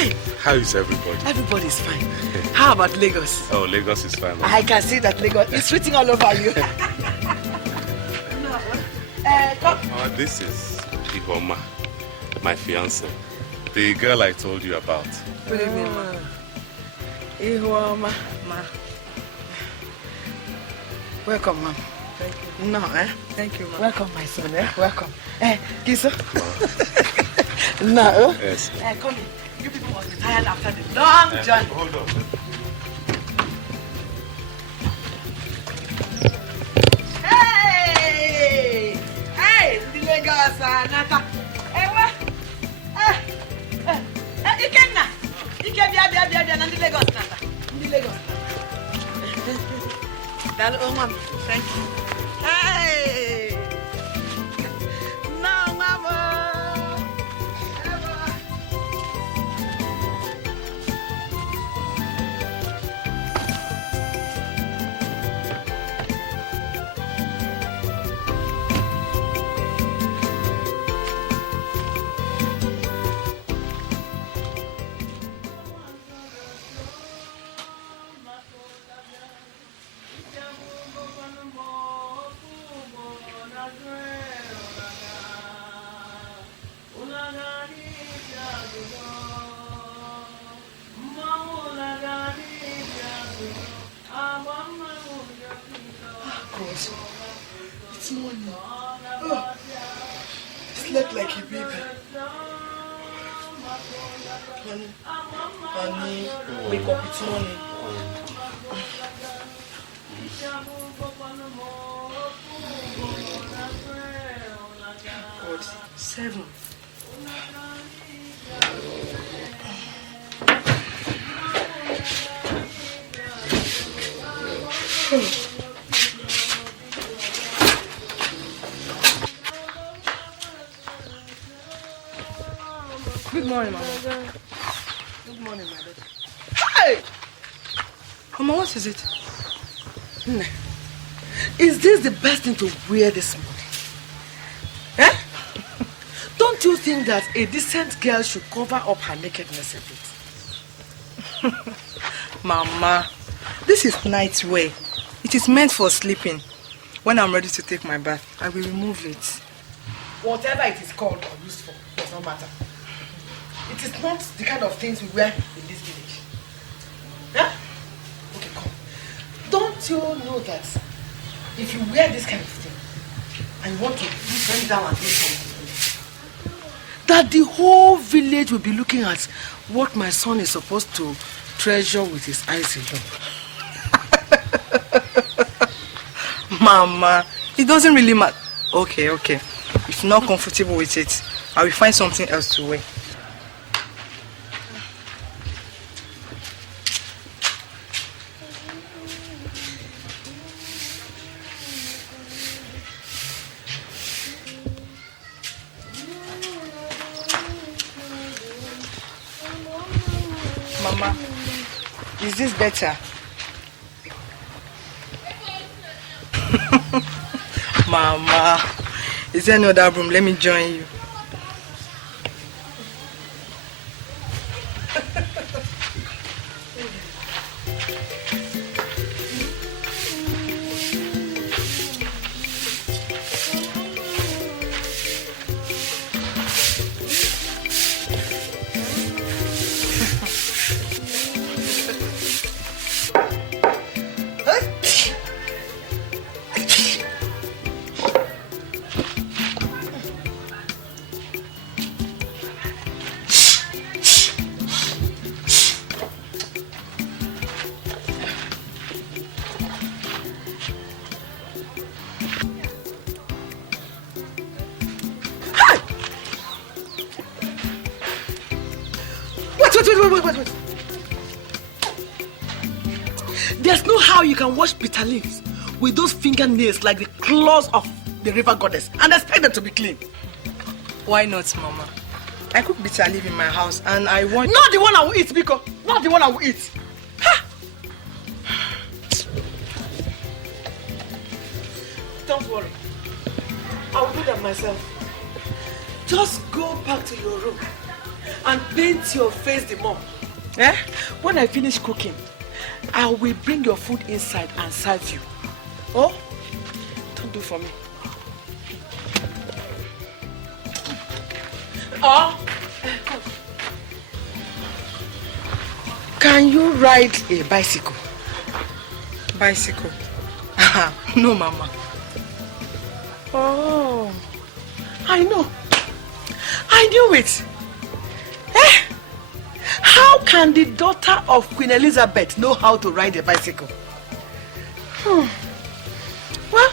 Fine. How is everybody? Everybody's fine. How about Lagos? Oh, Lagos is fine. I can see that Lagos is written all over you. Come. This is Chioma, my fiancée. The girl I told you about. Good evening, ma. Chioma, ma. Welcome, ma'am. Thank you. No, Thank you, ma'am. Welcome, my son, Welcome. Kiso. No. Yes. Come in. You people must be tired after the long journey. Hold on. Hey! Hey! The Lagos, Nata. What? Iyke na. Iyke bia, na the Lagos, Nata. The Lagos. That mama. Thank you. Hey! No, mama. It's morning. Oh, slept like a baby. Honey, wake up, it's morning. God, 7. Good morning, Mama. Good morning, my daughter. Hey! Mama, what is it? Is this the best thing to wear this morning? Eh? Don't you think that a decent girl should cover up her nakedness a bit? Mama, this is night wear. It is meant for sleeping. When I'm ready to take my bath, I will remove it. Whatever it is called or used for, does not matter. It is not the kind of things we wear in this village. Huh? Okay, come. Don't you know that if you wear this kind of thing and you want to bend down and do something, that the whole village will be looking at what my son is supposed to treasure with his eyes alone? Mama, it doesn't really matter. Okay. If you're not comfortable with it, I will find something else to wear. Mama, is this better? Mama, is there no other room? Let me join you. Wait. There's no how you can wash bitter leaves with those fingernails like the claws of the river goddess and expect them to be clean. Why not, Mama? I cook bitter leaf in my house and I want... Not the one I will eat, Biko. Not the one I will eat. Ha! Don't worry. I will do that myself. Just go back to your room and paint your face the more. Eh? When I finish cooking, I will bring your food inside and serve you. Oh? Don't do for me. Oh? Can you ride a bicycle? Bicycle? No, Mama. Oh, I know. I knew it. Eh? How can the daughter of Queen Elizabeth know how to ride a bicycle? Well,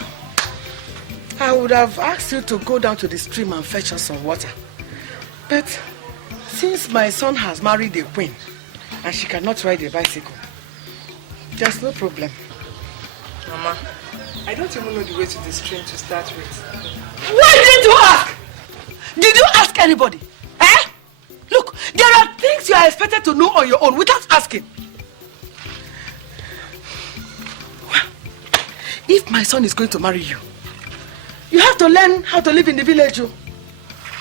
I would have asked you to go down to the stream and fetch us some water. But since my son has married a queen and she cannot ride a bicycle, there's no problem. Mama, I don't even know the way to the stream to start with. Why didn't you ask? Did you ask anybody? Eh? Look, there are things you are expected to know on your own without asking. Well, if my son is going to marry you, you have to learn how to live in the village. Oh.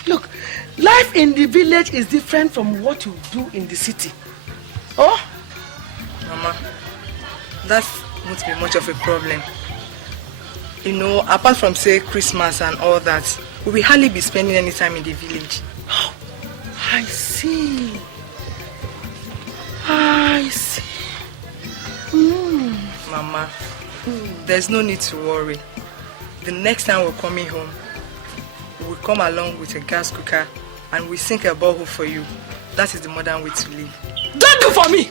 Look, life in the village is different from what you do in the city. Oh? Mama, that won't be much of a problem. You know, apart from, say, Christmas and all that, we will hardly be spending any time in the village. Oh, I see. I see. Mama, there's no need to worry. The next time we're coming home, we'll come along with a gas cooker and we'll sink a borehole for you. That is the modern way to live. Don't do for me!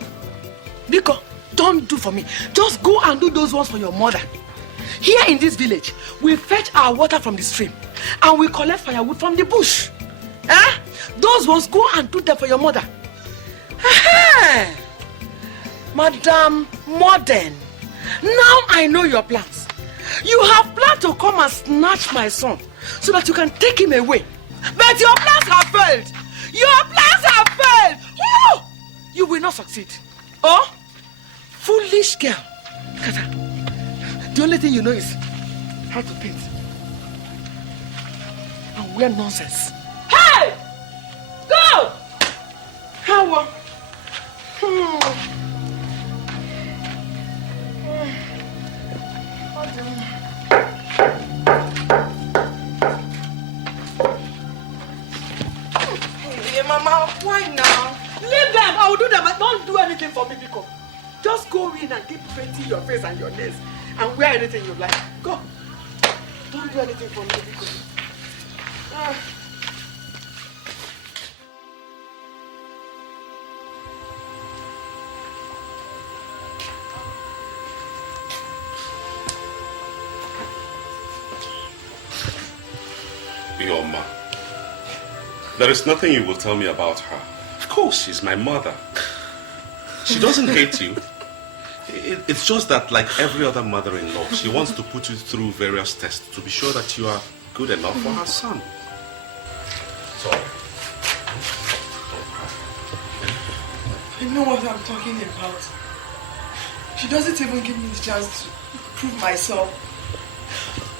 Biko, don't do for me. Just go and do those ones for your mother. Here in this village, we fetch our water from the stream and we collect firewood from the bush. Eh? Those ones, go and do them for your mother. Madam Modern, now I know your plans. You have planned to come and snatch my son so that you can take him away. But your plans have failed. Your plans have failed. Woo! You will not succeed. Oh? Foolish girl. Kata, the only thing you know is how to paint. And wear nonsense. Hey! Go! How? Hey, Mama, why now? Leave them. I will do them. Don't do anything for me, Biko. Just go in and keep painting your face and your nails and wear anything you like. Go. Don't do anything for me, Biko. Your ma. There is nothing you will tell me about her. Of course, she's my mother. She doesn't hate you. It's just that, like every other mother-in-law, she wants to put you through various tests to be sure that you are good enough for her son. Sorry. I know what I'm talking about. She doesn't even give me the chance to prove myself.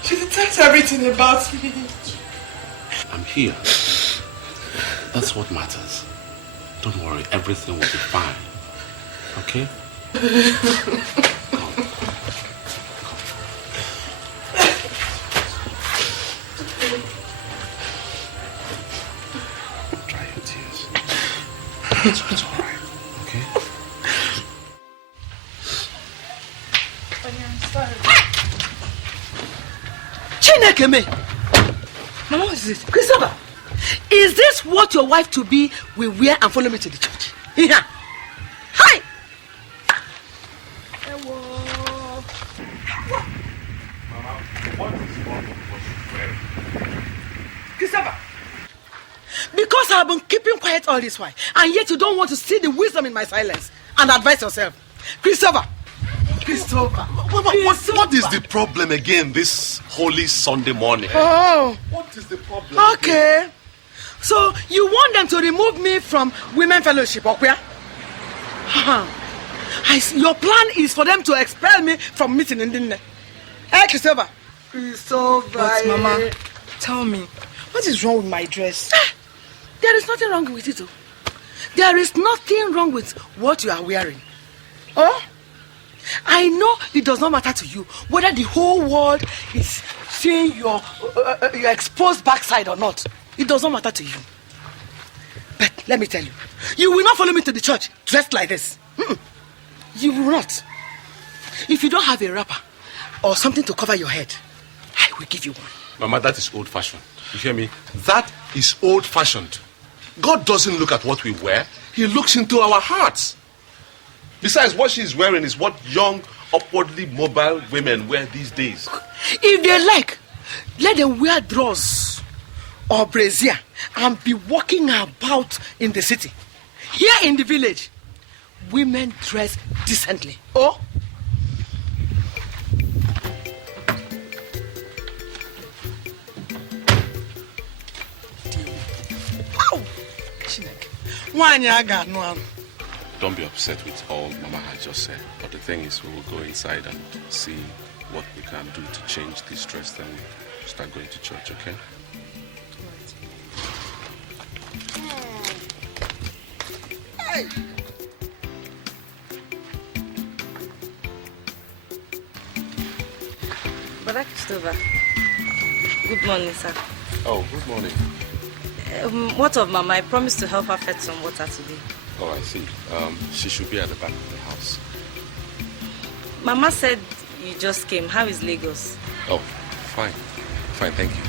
She detects everything about me. I'm here. That's what matters. Don't worry, everything will be fine. Okay? Come. Dry your tears. It's all right. Okay? Chineke me! Mama, what is it? Christopher, is this what your wife-to-be will wear and follow me to the church? Yeah. Hi! Mama, what is wrong with what she's wearing? Christopher, because I've been keeping quiet all this while, and yet you don't want to see the wisdom in my silence and advise yourself. Christopher! What is the problem again this holy Sunday morning? Oh. What is the problem? Okay. Again? So you want them to remove me from women fellowship, okay? Your plan is for them to expel me from meeting in the Hey, Christopher. But Mama, tell me, what is wrong with my dress? There is nothing wrong with it. There is nothing wrong with what you are wearing. Oh? I know it does not matter to you whether the whole world is seeing your exposed backside or not. It does not matter to you. But let me tell you, you will not follow me to the church dressed like this. You will not. If you don't have a wrapper or something to cover your head, I will give you one. Mama, that is old-fashioned. You hear me? That is old-fashioned. God doesn't look at what we wear. He looks into our hearts. Besides, what she's wearing is what young, upwardly mobile women wear these days. If they like, let them wear drawers or brassiere and be walking about in the city. Here in the village, women dress decently. Oh? Don't be upset with all Mama has just said. But the thing is, we will go inside and see what we can do to change this dress. Then we start going to church, okay? Hey. Brother Christopher, good morning, sir. Oh, good morning. What of Mama? I promised to help her fetch some water today. Oh, I see. She should be at the back of the house. Mama said you just came. How is Lagos? Oh, fine. Fine, thank you.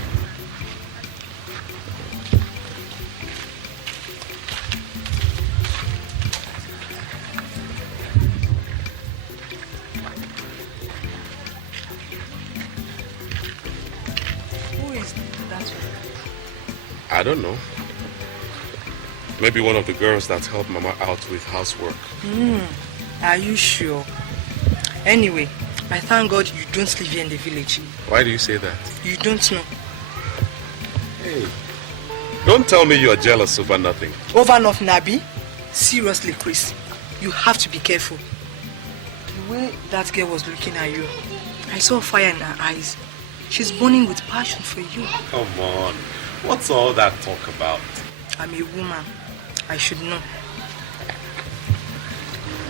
Who is that one? I don't know. Maybe one of the girls that helped Mama out with housework. Are you sure? Anyway, I thank God you don't live here in the village. Why do you say that? You don't know. Hey, don't tell me you are jealous over nothing. Over nothing, Abi? Seriously, Chris, you have to be careful. The way that girl was looking at you, I saw fire in her eyes. She's burning with passion for you. Come on. What's all that talk about? I'm a woman. I should know.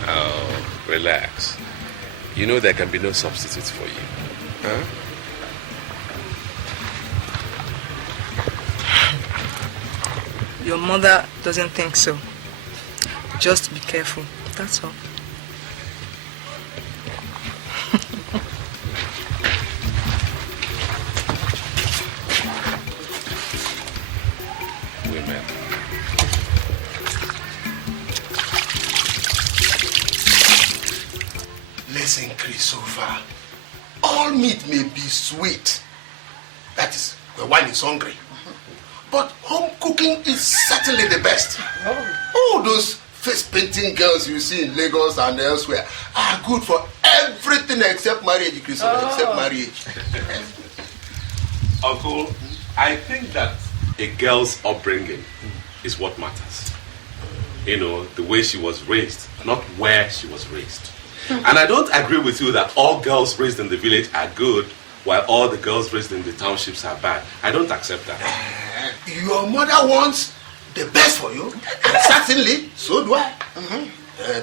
Oh, relax. You know there can be no substitutes for you. Huh? Your mother doesn't think so. Just be careful. That's all. Women. Listen, Christopher. All meat may be sweet. That is, when one is hungry. But home cooking is certainly the best. All those face-painting girls you see in Lagos and elsewhere are good for everything except marriage, Christopher, except marriage. Uncle, I think that a girl's upbringing is what matters. You know, the way she was raised, not where she was raised. And I don't agree with you that all girls raised in the village are good, while all the girls raised in the townships are bad. I don't accept that. Your mother wants the best for you. Certainly, so do I.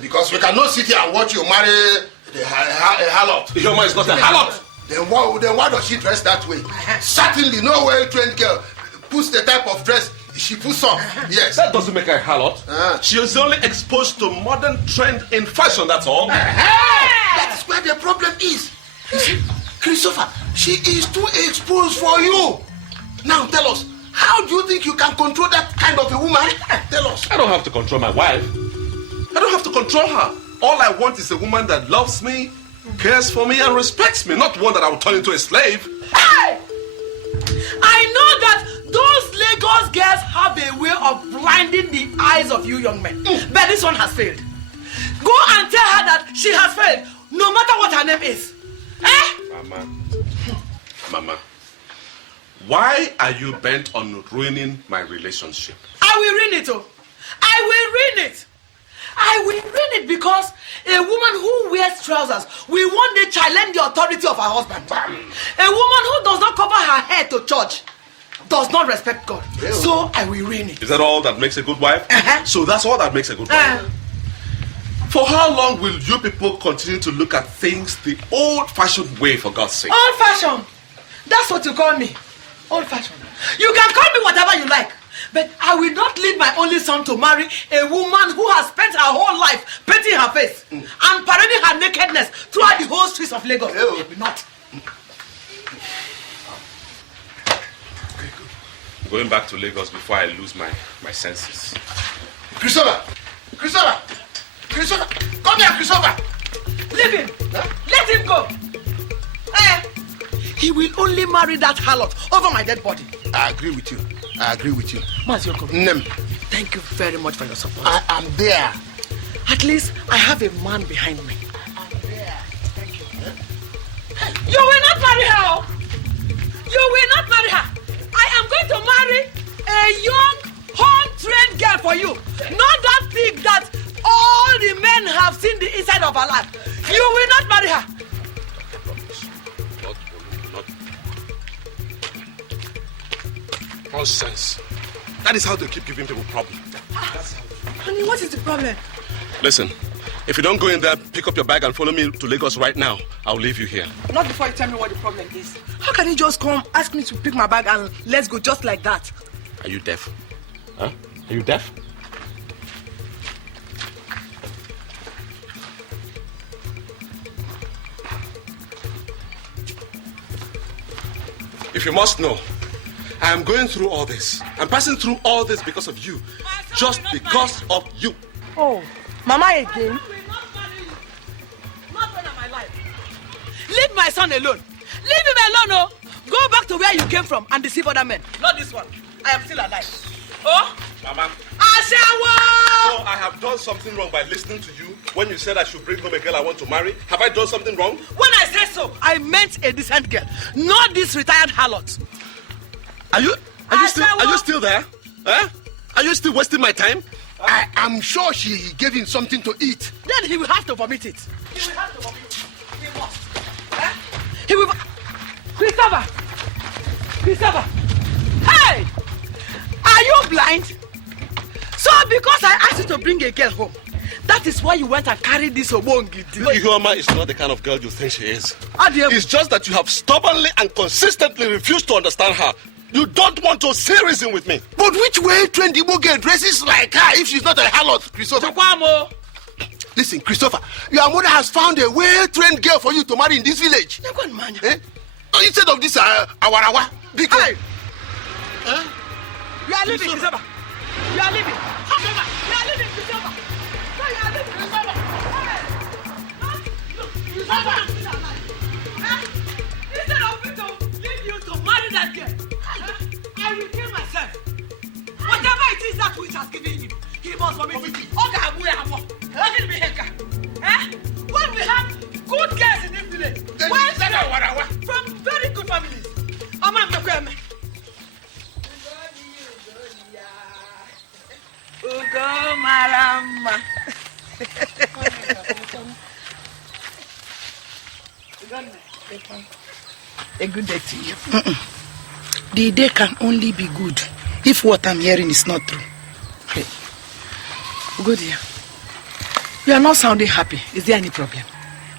Because we cannot sit here and watch you marry a harlot. Chioma is not a harlot. Then why does she dress that way? Certainly, no well-trained girl puts the type of dress she puts on. Yes. That doesn't make her a harlot. She is only exposed to modern trend in fashion, that's all. That is where the problem is. You see, Christopher, she is too exposed for you. Now tell us, how do you think you can control that kind of a woman? Tell us. I don't have to control my wife. I don't have to control her. All I want is a woman that loves me, cares for me, and respects me, not one that I will turn into a slave. Hey! I know that those Lagos girls have a way of blinding the eyes of you young men. But this one has failed. Go and tell her that she has failed, no matter what her name is. Eh? Mama, why are you bent on ruining my relationship? I will ruin it, oh. I will ruin it. I will ruin it because a woman who wears trousers will one day challenge the authority of her husband. A woman who does not cover her head to church does not respect God. So I will ruin it. Is that all that makes a good wife? So that's all that makes a good wife? For how long will you people continue to look at things the old-fashioned way, for God's sake? Old-fashioned? That's what you call me. Old-fashioned. You can call me whatever you like. But I will not leave my only son to marry a woman who has spent her whole life painting her face and parading her nakedness throughout the whole streets of Lagos. I will not. I'm going back to Lagos before I lose my senses. Christopher! Christopher! Christopher! Come here, Christopher! Leave him! Huh? Let him go! He will only marry that harlot over my dead body. I agree with you. Mazioko, thank you very much for your support. I am there. At least I have a man behind me. I'm there. Thank you. You will not marry her. You will not marry her. I am going to marry a young, home-trained girl for you. Not that pig that all the men have seen the inside of her life. You will not marry her. Nonsense. That is how they keep giving people problems. Honey, what is the problem? Listen, if you don't go in there, pick up your bag and follow me to Lagos right now, I'll leave you here. Not before you tell me what the problem is. How can you just come, ask me to pick my bag and let's go just like that? Are you deaf? Huh? Are you deaf? If you must know, I am going through all this. I'm passing through all this because of you. Just because of you. Oh, Mama again? Not when I'm alive. Leave my son alone. Leave him alone, oh. Go back to where you came from and deceive other men. Not this one. I am still alive. Oh? Mama. Ashawo! So I have done something wrong by listening to you when you said I should bring home a girl I want to marry. Have I done something wrong? When I said so, I meant a decent girl, not this retired harlot. Are you still there? Huh? Are you still wasting my time? I am sure she gave him something to eat. Then he will have to vomit it. He will have to vomit it. He must. He will. Christopher! Hey! Are you blind? So because I asked you to bring a girl home, that is why you went and carried this obongi. Chioma is not the kind of girl you think she is. Adieu. It's just that you have stubbornly and consistently refused to understand her. You don't want to say reason with me. But which way trained Igbo girl dresses like her if she's not a harlot, Christopher? Chukwamo. Listen, Christopher, your mother has found a well-trained girl for you to marry in this village. Eh? Instead of this awarawa. Because... Hey! You are leaving, Christopher. You are leaving. You are leaving, Christopher. No, you are leaving, Christopher. Hey! Look, Christopher. Instead of me to leave you to marry that girl, I will kill myself. Whatever it is that which has given him, he must vomit it. When we have good girls in this village, from very good families. Ugo Marama. A good day to you. The day can only be good if what I'm hearing is not true. Hey. Good dear. You are not sounding happy. Is there any problem?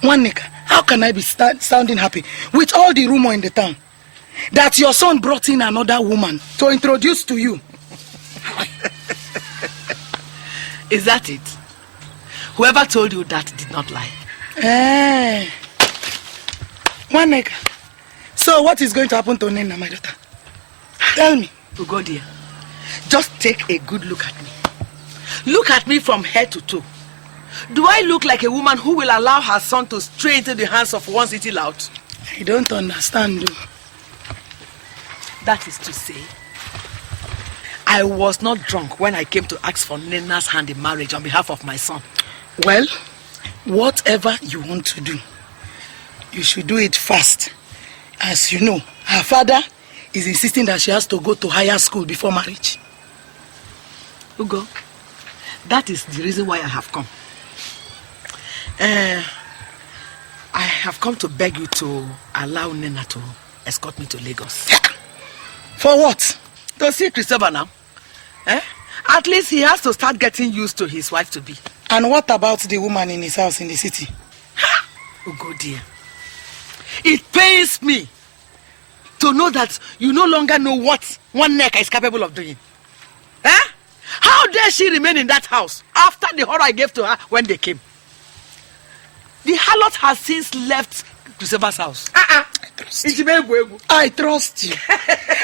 One nigga, how can I be sounding happy with all the rumor in the town that your son brought in another woman to introduce to you? Is that it? Whoever told you that did not lie. One nigga. So what is going to happen to Nina, my daughter? Tell me. Ugo dear, just take a good look at me. Look at me from head to toe. Do I look like a woman who will allow her son to stray into the hands of one city lout? I don't understand. That is to say, I was not drunk when I came to ask for Nina's hand in marriage on behalf of my son. Well, whatever you want to do, you should do it fast. As you know, her father is insisting that she has to go to higher school before marriage. Ugo, that is the reason why I have come. I have come to beg you to allow Nina to escort me to Lagos. For what? To see Christopher now. Eh? At least he has to start getting used to his wife to be. And what about the woman in his house in the city? Oh, God, dear. It pains me to know that you no longer know what one neck is capable of doing. Eh? How dare she remain in that house after the horror I gave to her when they came? The harlot has since left Christopher's house. I trust you.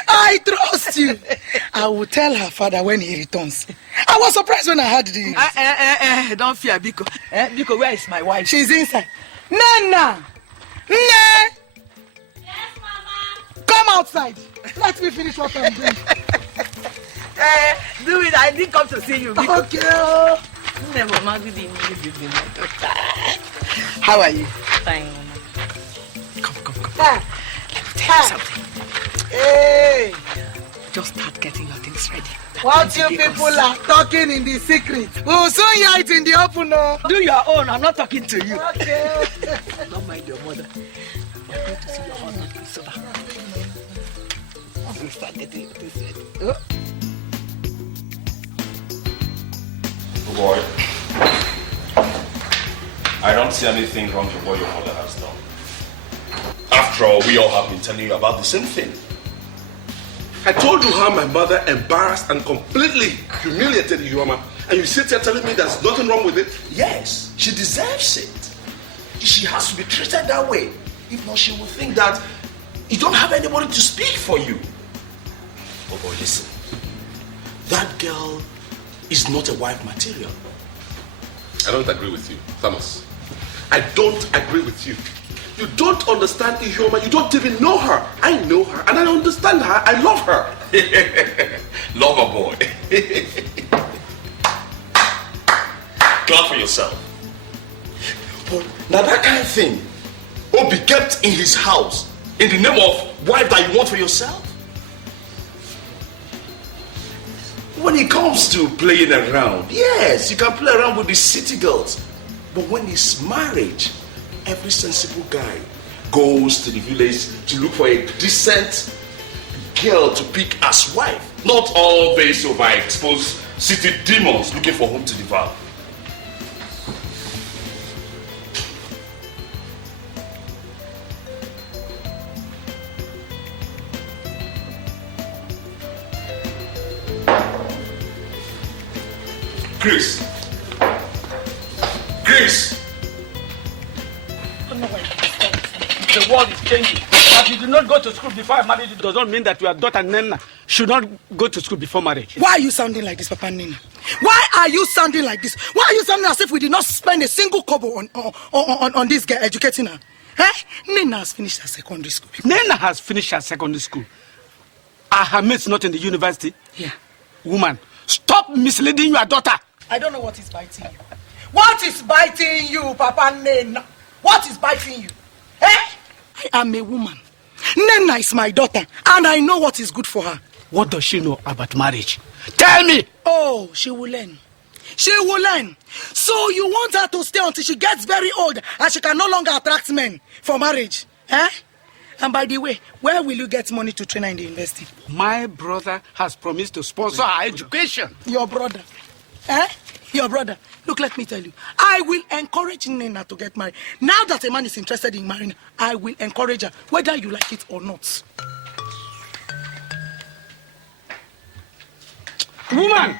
I trust you. I will tell her father when he returns. I was surprised when I heard the news. Don't fear, Biko. Biko, where is my wife? She's inside. Nana! Nana! Yes, Mama. Come outside. Let me finish what I'm doing. Do it. I didn't come to see you, Biko. Okay. No, Mama, good evening. How are you? Fine, Mama. Let me tell you something. Hey! Just start getting your things ready. What you people are talking in the secret? We'll soon hear it in the open. No? Do your own. I'm not talking to you. Okay. Don't mind your mother. You're going to see your husband, Christopher. We'll start getting your things ready. Oh. Boy, I don't see anything wrong with what your mother has done. After all, we all have been telling you about the same thing. I told you how my mother embarrassed and completely humiliated Chuoma, and you sit here telling me there's nothing wrong with it? Yes, she deserves it. She has to be treated that way. If not, she will think that you don't have anybody to speak for you. Oh boy, listen. That girl is not a wife material. I don't agree with you, Thomas. I don't agree with you. You don't understand Chuoma. You don't even know her. I know her and I understand her. I love her. Love her, boy. Clap for yourself. But now that kind of thing will be kept in his house in the name of wife that you want for yourself. When it comes to playing around, yes, you can play around with the city girls. But when it's marriage, every sensible guy goes to the village to look for a decent girl to pick as wife. Not all these overexposed city demons looking for whom to devour. Chris. The world is changing. That you did not go to school before I married you does not mean that your daughter Nena should not go to school before marriage. Why are you sounding like this, Papa Nina? Why are you sounding like this? Why are you sounding as if we did not spend a single kobo on this girl educating her? Eh? Nena has finished her secondary school. Nena has finished her secondary school. Are her mates not in the university? Yeah. Woman, stop misleading your daughter. I don't know what is biting you. What is biting you, Papa Nena? What is biting you? Eh? I am a woman. Nena is my daughter, and I know what is good for her. What does she know about marriage? Tell me! Oh, she will learn. She will learn. So you want her to stay until she gets very old and she can no longer attract men for marriage? Eh? And by the way, where will you get money to train her in the university? My brother has promised to sponsor her education. Your brother? Eh? Your brother. Look, let me tell you. I will encourage Nena to get married. Now that a man is interested in marrying her, I will encourage her, whether you like it or not. Woman!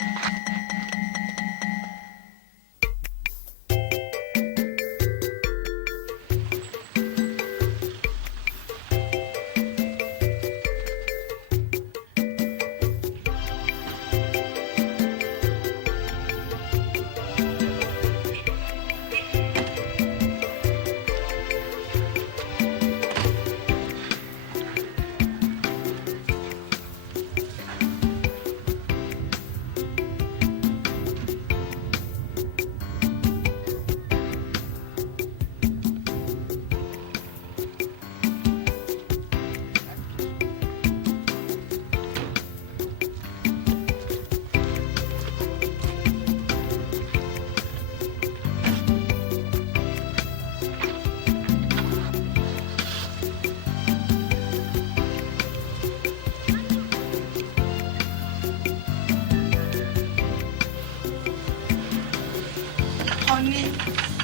Honey,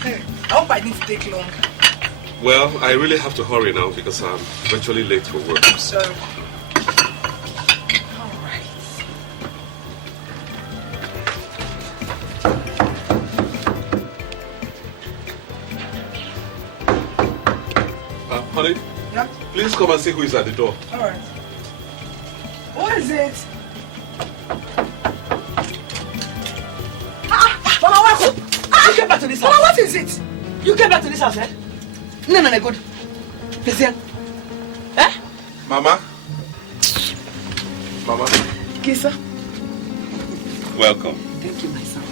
I hope I didn't take long. Well, I really have to hurry now because I'm virtually late for work. So, Honey, yeah? please come and see who is at the door. All right. What is it? Mama, welcome. You came back to this house. Mama, what is it? You came back to this house, eh? No, good. Listen. Eh? Mama? Mama? Kisa. Welcome. Thank you, my son.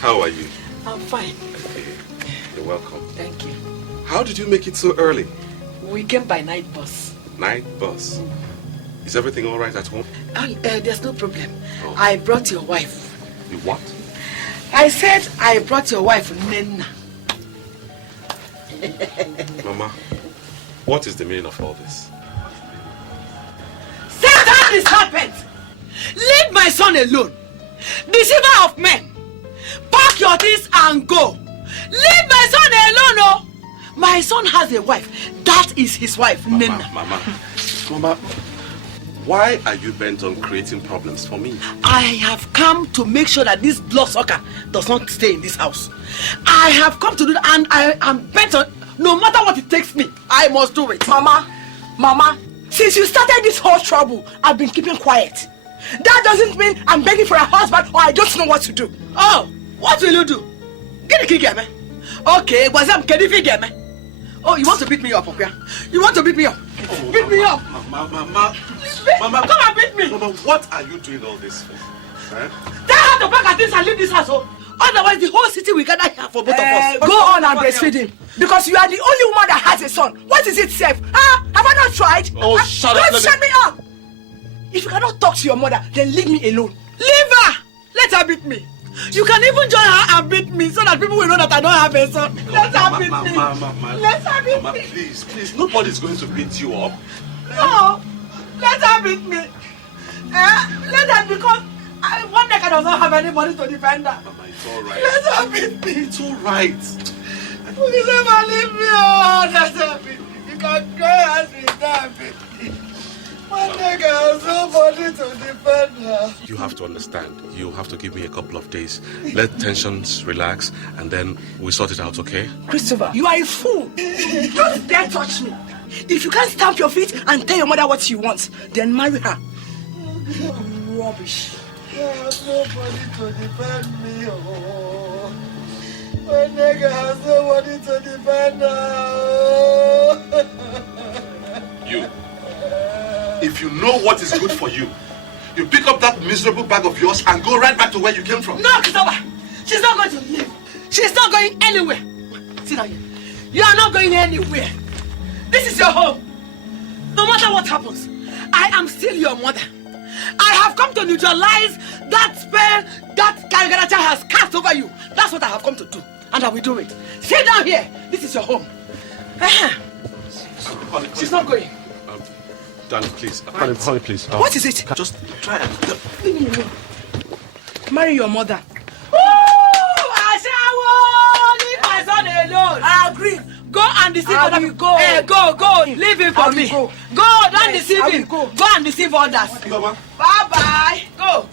How are you? I'm fine. You're welcome. Thank you. How did you make it so early? We came by night bus. Night bus. Is everything all right at home? There's no problem. Oh. I brought your wife. You what? I said I brought your wife, Nenna. Mama, what is the meaning of all this? Satan is serpent! Leave my son alone! Deceiver of men! Pack your things and go! Leave my son alone, oh! My son has a wife. That is his wife, Nenna. Mama, why are you bent on creating problems for me? I have come to make sure that this bloodsucker does not stay in this house. I have come to do that, and I am bent on, no matter what it takes me, I must do it. Mama, since you started this whole trouble, I've been keeping quiet. That doesn't mean I'm begging for a husband or I don't know what to do. Oh, what will you do? Get the key, man. Okay, what's up? Can you figure me? Oh, you want to beat me up, okay? You want to beat me up? Oh, beat me up. Mama, come and beat me. Mama, what are you doing all this for? Huh? Tell her to pack her things and leave this house, oh. Otherwise, the whole city will gather here for both of us. Go on and breastfeed him. Because you are the only woman that has a son. What is it, safe? Huh? Have I not tried? Oh, shut up. Don't shut me up. If you cannot talk to your mother, then leave me alone. Leave her. Let her beat me. You can even join her and beat me so that people will know that I don't have a son. Let her beat me. Let her beat me. Please, nobody's going to beat you up. No, let her beat me. Let her, because one day I does not have anybody to defend her. Mama, it's all right. Let her beat me. It's all right. Please never leave me. Oh, let her beat me. You can cry as we die, beat me. One day has nobody to defend her. You have to understand. You have to give me a couple of days. Let tensions relax, and then we sort it out, okay? Christopher, you are a fool. Don't dare touch me. If you can't stamp your feet and tell your mother what she wants, then marry her. Rubbish. There's nobody to defend me. Oh. My nigga has nobody to defend her. You. If you know what is good for you, you pick up that miserable bag of yours and go right back to where you came from. No, Christopher. She's not going to leave. She's not going anywhere. Sit down here. You are not going anywhere. This is your home. No matter what happens, I am still your mother. I have come to neutralize that spell that Kalgaracha has cast over you. That's what I have come to do. And I will do it. Sit down here. This is your home. She's not going. Danny, please. Honey, please. What is it? Just try and... Leave me alone. Marry your mother. Leave my son alone. I agree. Go and deceive other people. Go. Go. Leave him for me. Go. Don't deceive him. Go and deceive others. Mama. Bye. Go.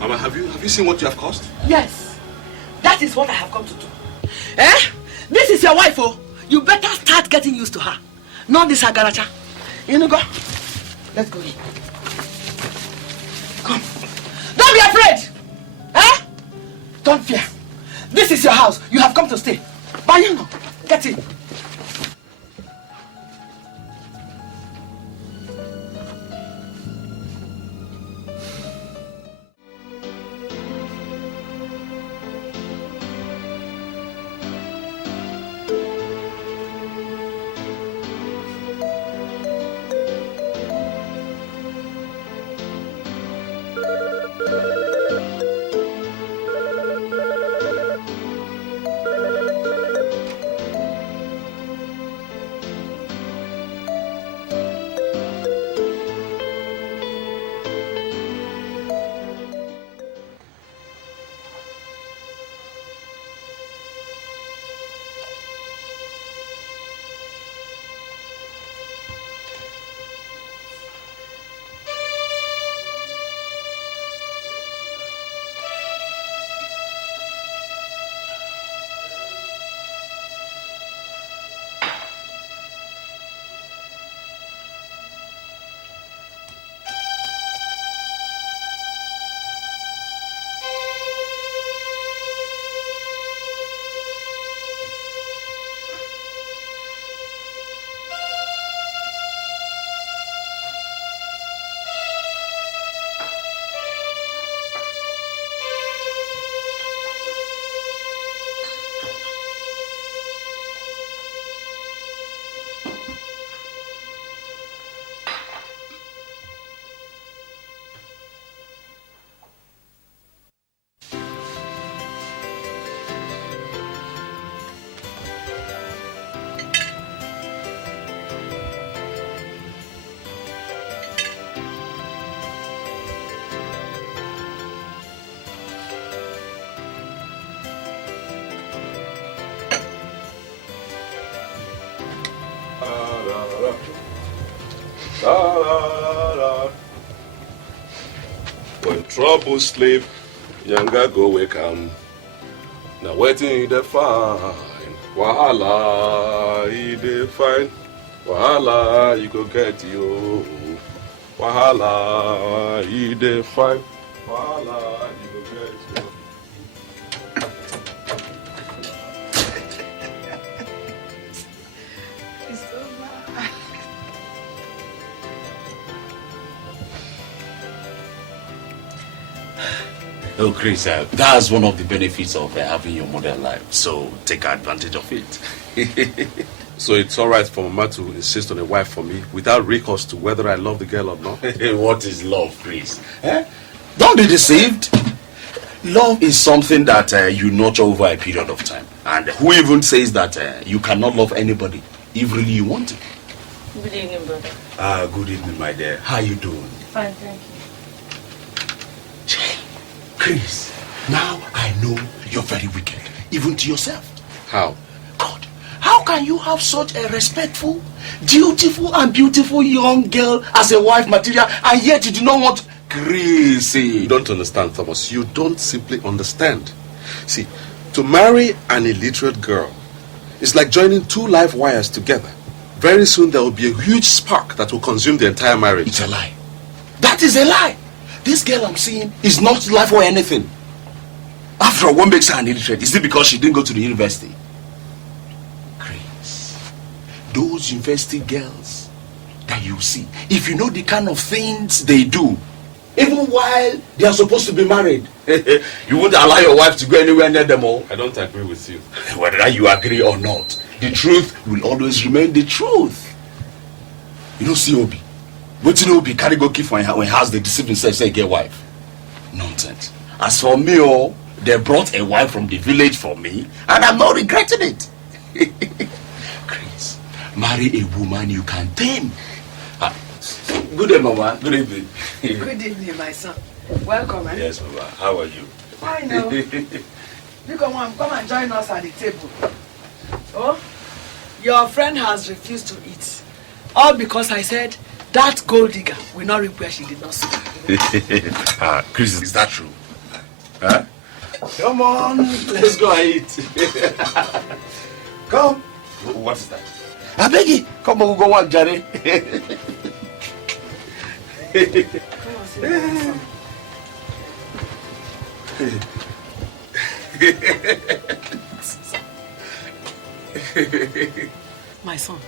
Mama, have you seen what you have caused? Yes. That is what I have come to do. This is your wife, oh. You better start getting used to her. Not this Agaracha. You know, go. Let's go in. Come. Don't be afraid. Don't fear. This is your house. You have come to stay. Bayingo, get in. La, la, la. When trouble sleep, younger go wake 'em. Now waiting they find wahala, they find wahala, you go get you. Wahala, they find wahala, you go get you. Oh, Chris, that's one of the benefits of having your mother alive. So take advantage of it. So it's all right for Mama to insist on a wife for me without recourse to whether I love the girl or not? What is love, Chris? Don't be deceived. Love is something that you nurture over a period of time. And who even says that you cannot love anybody if really you want to? Good evening, brother. Good evening, my dear. How you doing? Fine, thank you. Chris, now I know you're very wicked, even to yourself. How? God, how can you have such a respectful, dutiful, and beautiful young girl as a wife material, and yet you do not want Chris? You don't understand, Thomas. You don't simply understand. See, to marry an illiterate girl is like joining two live wires together. Very soon there will be a huge spark that will consume the entire marriage. It's a lie. That is a lie. This girl I'm seeing is not life or anything. After all, what makes her an illiterate? Is it because she didn't go to the university? Chris, those university girls that you see, if you know the kind of things they do, even while they are supposed to be married, you won't allow your wife to go anywhere near them all. I don't agree with you. Whether you agree or not, the truth will always remain the truth. You don't see Obi. What you know, be carry go keep when house they deceive themselves say get wife. Nonsense. As for me, they brought a wife from the village for me, and I'm not regretting it. Chris, marry a woman you can tame. Good day, Mama. Good evening. Good evening, my son. Welcome, eh? Yes, Mama. How are you? Fine, no. You come and join us at the table. Oh, your friend has refused to eat. All because I said that gold digger will not reap where she did not sow. Chris, is that true? Huh? Come on, let's go and eat. Come. What is that? I beg you. Come on, we'll go walk, Jerry. Come on, sit down, my son,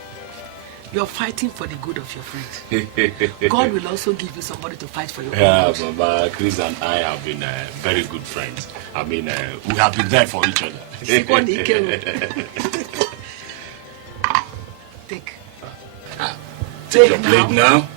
you're fighting for the good of your friend. God will also give you somebody to fight for your cause. Yeah, Baba, Chris and I have been very good friends. I mean, we have been there for each other. Take. Take your plate now.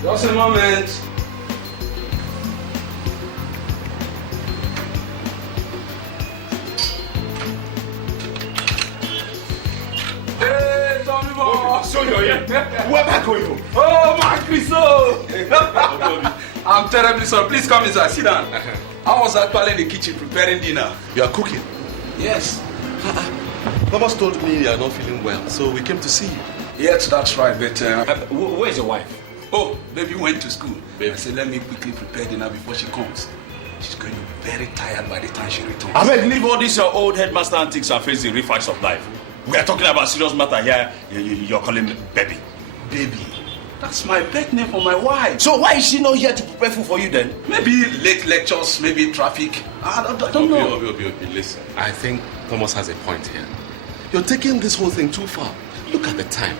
Just a moment. Hey, Tommy boy. So you're here. Where am I going home? Oh, my Chris. I'm terribly sorry. Please come inside. Sit down. I was actually in the kitchen preparing dinner. You are cooking? Yes. Thomas told me you are not feeling well, so we came to see you. Yes, that's right. But where's your wife? Oh, baby went to school. Baby. I said, let me quickly prepare dinner before she comes. She's going to be very tired by the time she returns. I beg, leave all these your old headmaster antics and face the real facts of life. We are talking about serious matter here. You're calling me baby. Baby. That's my pet name for my wife. So why is she not here to prepare food for you then? Maybe late lectures, maybe traffic. I don't know. Obi, listen. I think Thomas has a point here. You're taking this whole thing too far. Look at the time.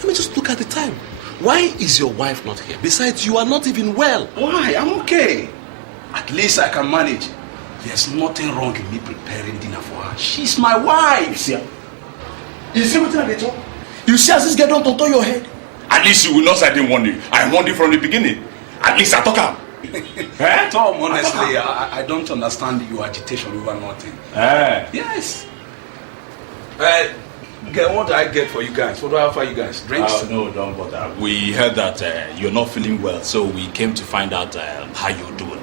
I mean, just look at the time. Why is your wife not here? Besides, you are not even well. Why? I'm okay. At least I can manage. There's nothing wrong in me preparing dinner for her. She's my wife. See, you see what I told? You see as this girl don't turn your head? At least you will not say I didn't warn you. I warned you from the beginning. At least I talk her. Tom, honestly, I don't understand your agitation over nothing. Yes. What do I get for you guys? What do I offer you guys? Drinks? No, don't bother. We heard that you're not feeling well, so we came to find out how you're doing.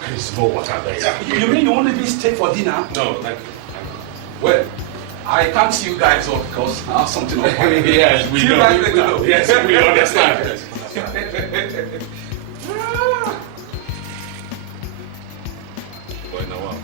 Chris, no water there. You mean you want to be stay for dinner? No, thank you. Well, I can't see you guys off because I have something on my mind. Yes, we know. Yes, we understand. Boy, now wow.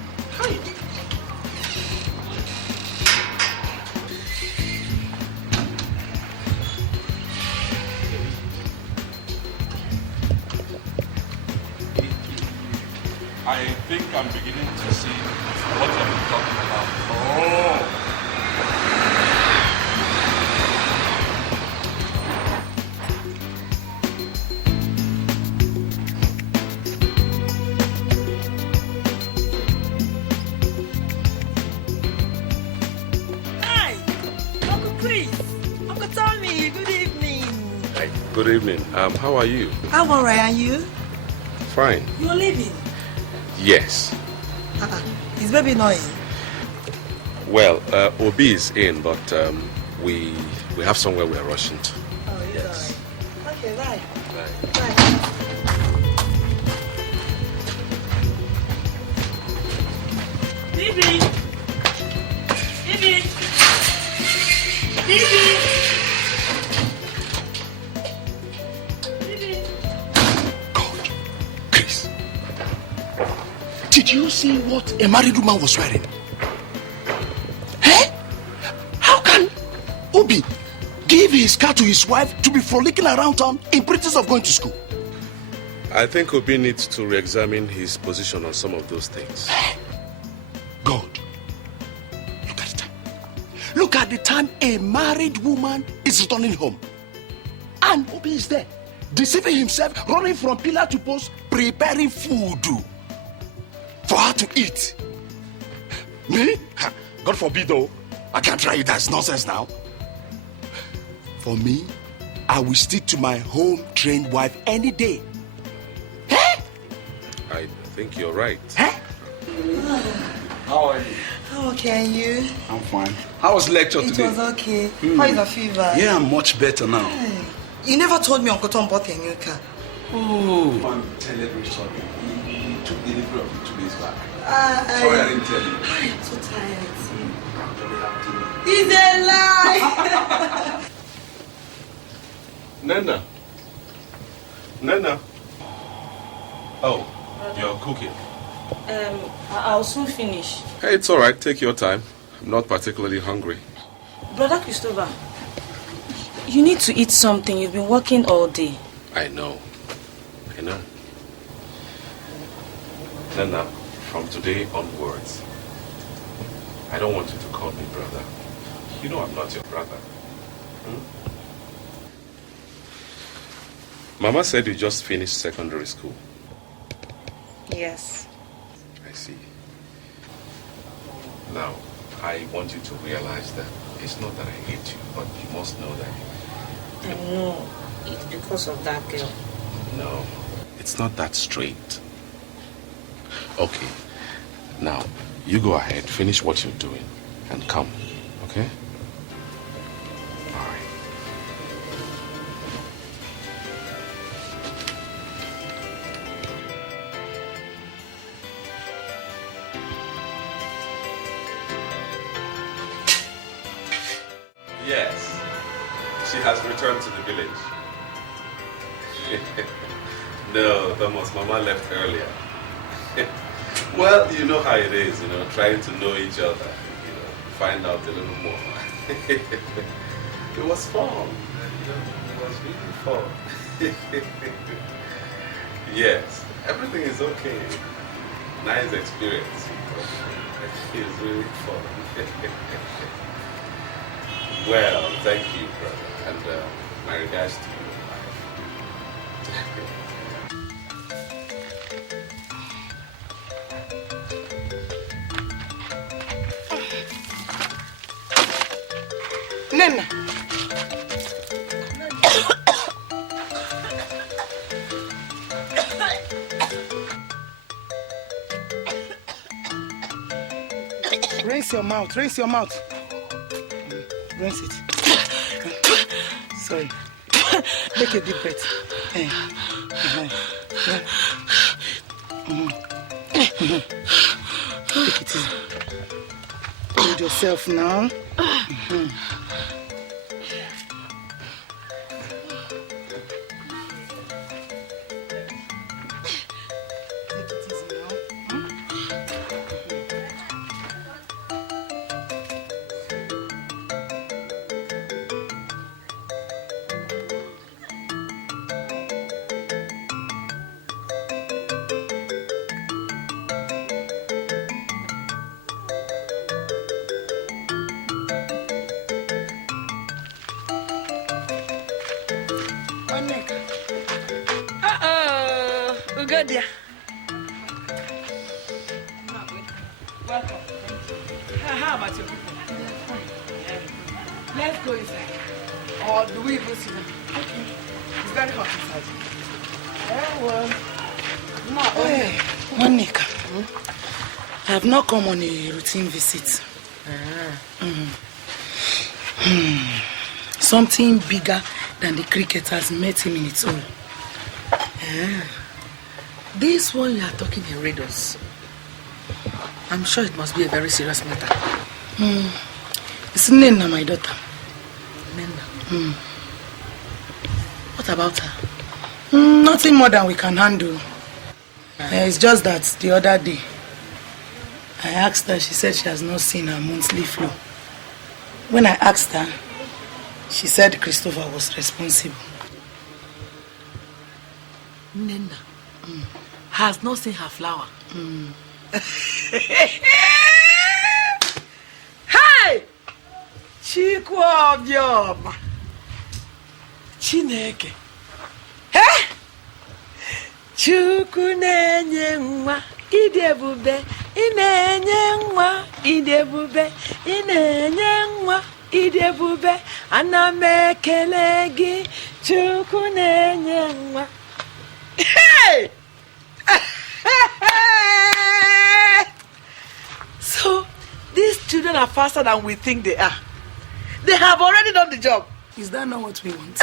I think I'm beginning to see what you're talking about. Oh! Hi, Uncle Chris, Uncle Tommy, good evening. Hi, good evening. How are you? I'm alright, and you? Fine. You're leaving? Yes. Is baby not in? Well, Obi is in, but we have somewhere we're rushing to. Oh, yes. Right. Okay, bye. Bye. Bibi! Bibi! Bibi! Bibi! God, Chris. Did you see what a married woman was wearing? Hey? How can Obi give his car to his wife to be frolicking around town in pretense of going to school? I think Obi needs to re-examine his position on some of those things. God, look at the time. Look at the time a married woman is returning home. And Obi is there, deceiving himself, running from pillar to post, preparing food for her to eat. Me? God forbid though. I can't try it. That's nonsense now. For me, I will stick to my home-trained wife any day. Hey? I think you're right. Hey? How are you? Okay, and you? I'm fine. How was lecture today? It was okay. How is the fever? Yeah, I'm much better now. Hey. You never told me Uncle Tom bought a new car. Oh, I'm terribly sorry. He took delivery of it 2 days back. Sorry I didn't tell you. I'm so tired. It's a lie! Nana. Oh, you're cooking. I'll soon finish. Hey, it's all right. Take your time. I'm not particularly hungry. Brother Christopher, you need to eat something. You've been working all day. I know. Nana, from today onwards, I don't want you to call me brother. You know I'm not your brother. Mama said you just finished secondary school. Yes. I see. Now, I want you to realize that it's not that I hate you, but you must know that. I know. It's because of that girl. No, it's not that straight. Okay. Now, you go ahead, finish what you're doing, and come. Okay? All right. Yes, she has returned to the village. No, Thomas, Mama left earlier. Well, you know how it is, trying to know each other, find out a little more. It was fun, it was Fun. Yes, everything is okay. Nice experience. It's really fun. Well, thank you, brother, and my regards to you. Nena. Rinse your mouth, rinse your mouth. Rinse it. Sorry. Take a deep breath. Take it easy. Hold yourself now. Dear. Welcome. How about your people? Let's go inside. Or do we even see them? Okay. It's very hot inside. Hey, Monica. I have not come on a routine visit. Something bigger than the cricket has met him in its own. This one you are talking in riddles. I'm sure it must be a very serious matter. It's Nena, my daughter. Nena? What about her? Nothing more than we can handle. It's just that the other day, I asked her, she said she has not seen her monthly flow. When I asked her, she said Christopher was responsible. Nena has not seen her flower. Hey! Chukwuka! Chineke! Hey! Chukwu na-enye nwa idebube, ị-na-enye nwa idebube, ị-na-enye nwa idebube, ana m ekele gị, Chukwu na-enye nwa. Hey! So, these children are faster than we think they are. They have already done the job. Is that not what we want?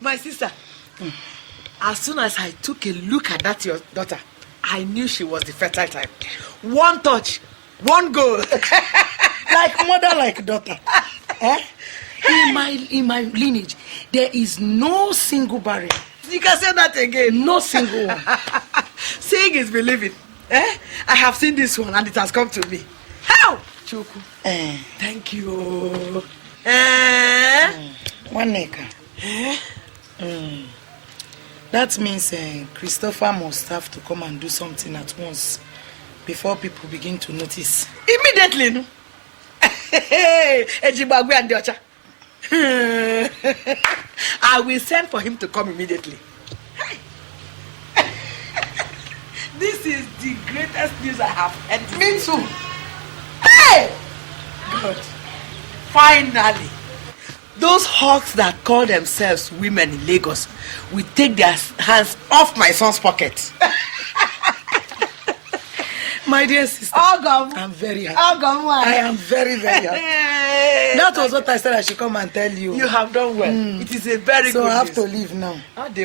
My sister, as soon as I took a look at that your daughter, I knew she was the fertile type. One touch, one goal. Like mother, like daughter. In my lineage, there is no single barrier. You can say that again. No single one. Seeing is believing. I have seen this one and it has come to me. How? Chuku. Thank you. One neka. That means Christopher must have to come and do something at once before people begin to notice. Immediately, no? Ejibagwe and Diocha. I will send for him to come immediately. This is the greatest news I have heard. Me too. Hey! God. Finally, those hawks that call themselves women in Lagos will take their hands off my son's pocket. My dear sister, I'm very happy. I am very, very happy. That was what I said I should come and tell you. You have done well. It is a very good So I have news. to leave now. Let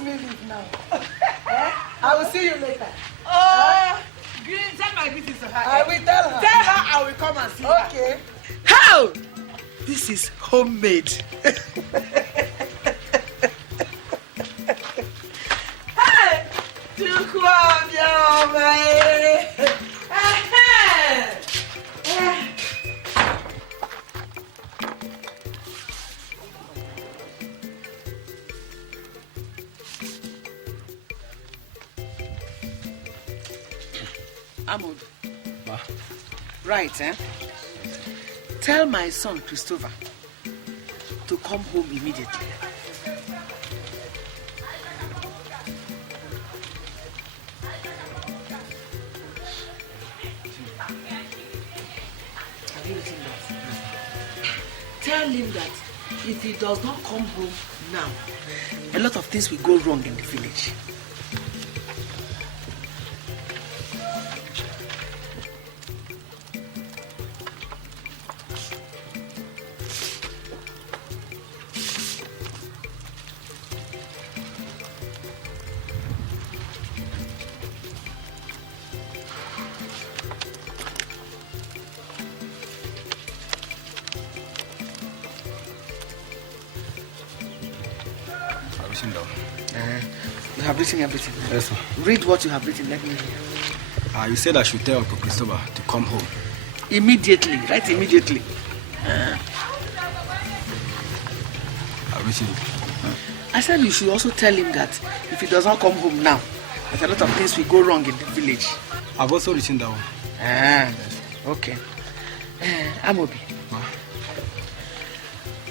me leave now. I will see you later. Oh, tell my greetings to her. I will tell her. Tell her I will come and see her. Okay. How? This is homemade. Hey! Chukwuka, Amod. Right, eh? Tell my son, Christopher, to come home immediately. Have you written that? Tell him that if he does not come home now, a lot of things will go wrong in the village. You have written everything. Yes, sir. Read what you have written. Let me hear. You said I should tell Uncle Christopher to come home. Immediately. Right immediately. I've written it. I said you should also tell him that if he does not come home now, that a lot of things will go wrong in the village. I've also written that one. Okay. Amobi.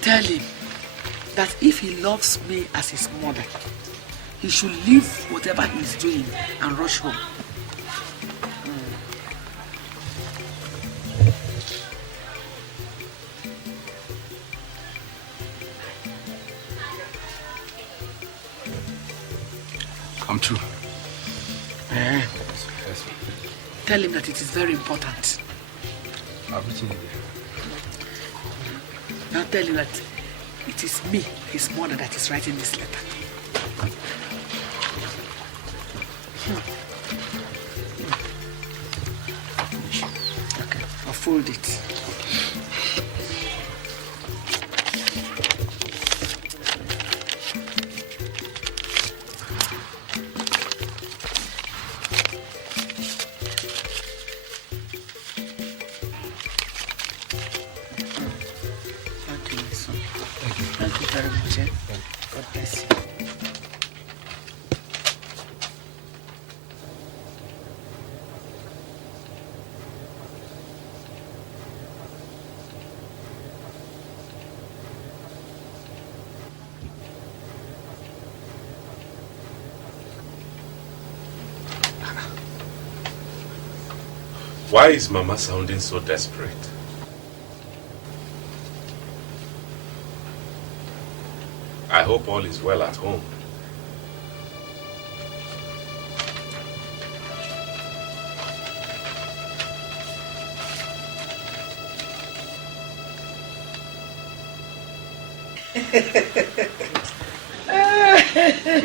Tell him that if he loves me as his mother, he should leave whatever he's doing and rush home. Come true. Yes. Tell him that it is very important. I've written it there. Now tell him that it is me, his mother, that is writing this letter. Okay, I'll fold it. Thank you, my son. Thank you very much. God bless you. Why is Mama sounding so desperate? I hope all is well at home.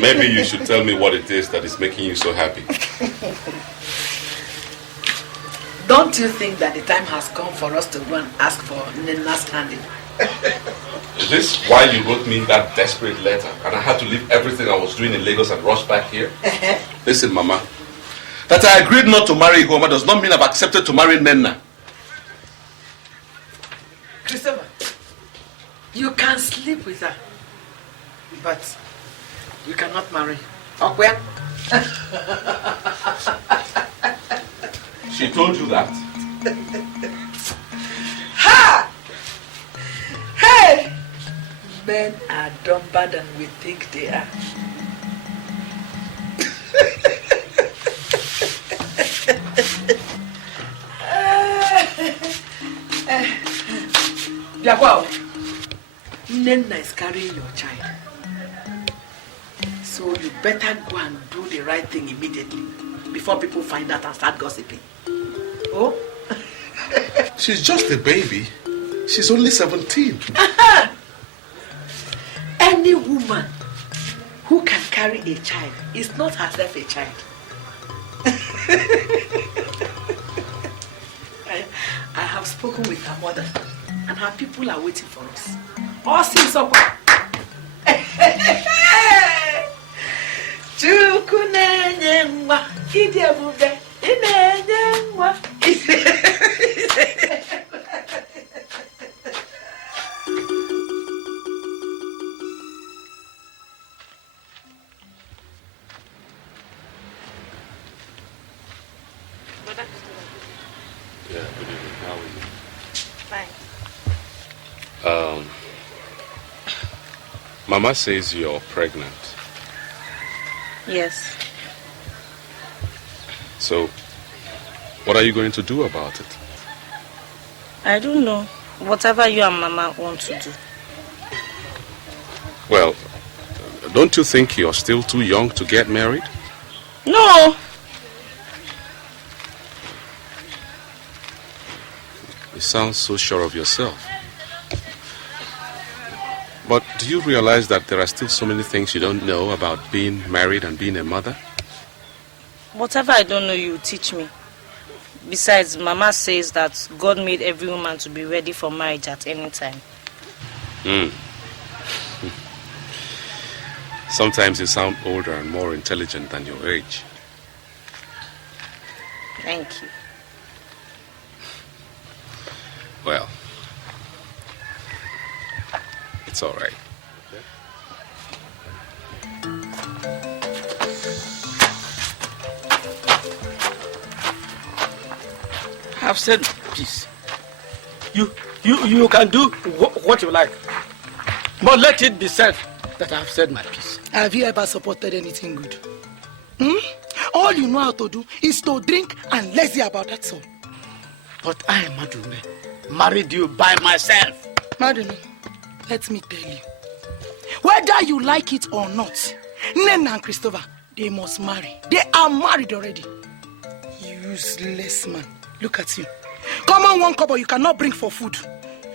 Maybe you should tell me what it is that is making you so happy. Don't you think that the time has come for us to go and ask for Nna's hand in? Is this why you wrote me that desperate letter and I had to leave everything I was doing in Lagos and rush back here? Listen, Mama, that I agreed not to marry Igoma does not mean I've accepted to marry Nna. Christopher, you can sleep with her, but you cannot marry. Okwia? She told you that? Ha! Hey! Men are dumber than we think they are. Biakwa, Nna is carrying your child. So you better go and do the right thing immediately before people find out and start gossiping. Oh? She's just a baby. She's only 17. Any woman who can carry a child is not herself a child. I have spoken with her mother, and her people are waiting for us. All since up. Chukwuka, Idiabube, Inenyenwa. Mama says you're pregnant. Yes. So, what are you going to do about it? I don't know. Whatever you and Mama want to do. Well, don't you think you're still too young to get married? No. You sound so sure of yourself. But do you realize that there are still so many things you don't know about being married and being a mother? Whatever I don't know, you teach me. Besides, Mama says that God made every woman to be ready for marriage at any time. Sometimes you sound older and more intelligent than your age. Thank you. Well, it's all right. I've said peace. You can do what you like. But let it be said that I've said my piece. Have you ever supported anything good? All you know how to do is to drink and lazy about that all. But I, Madume, married you by myself. Madume, let me tell you. Whether you like it or not, Nena and Christopher, they must marry. They are married already. Useless man. Look at you. Come on, one couple you cannot bring for food.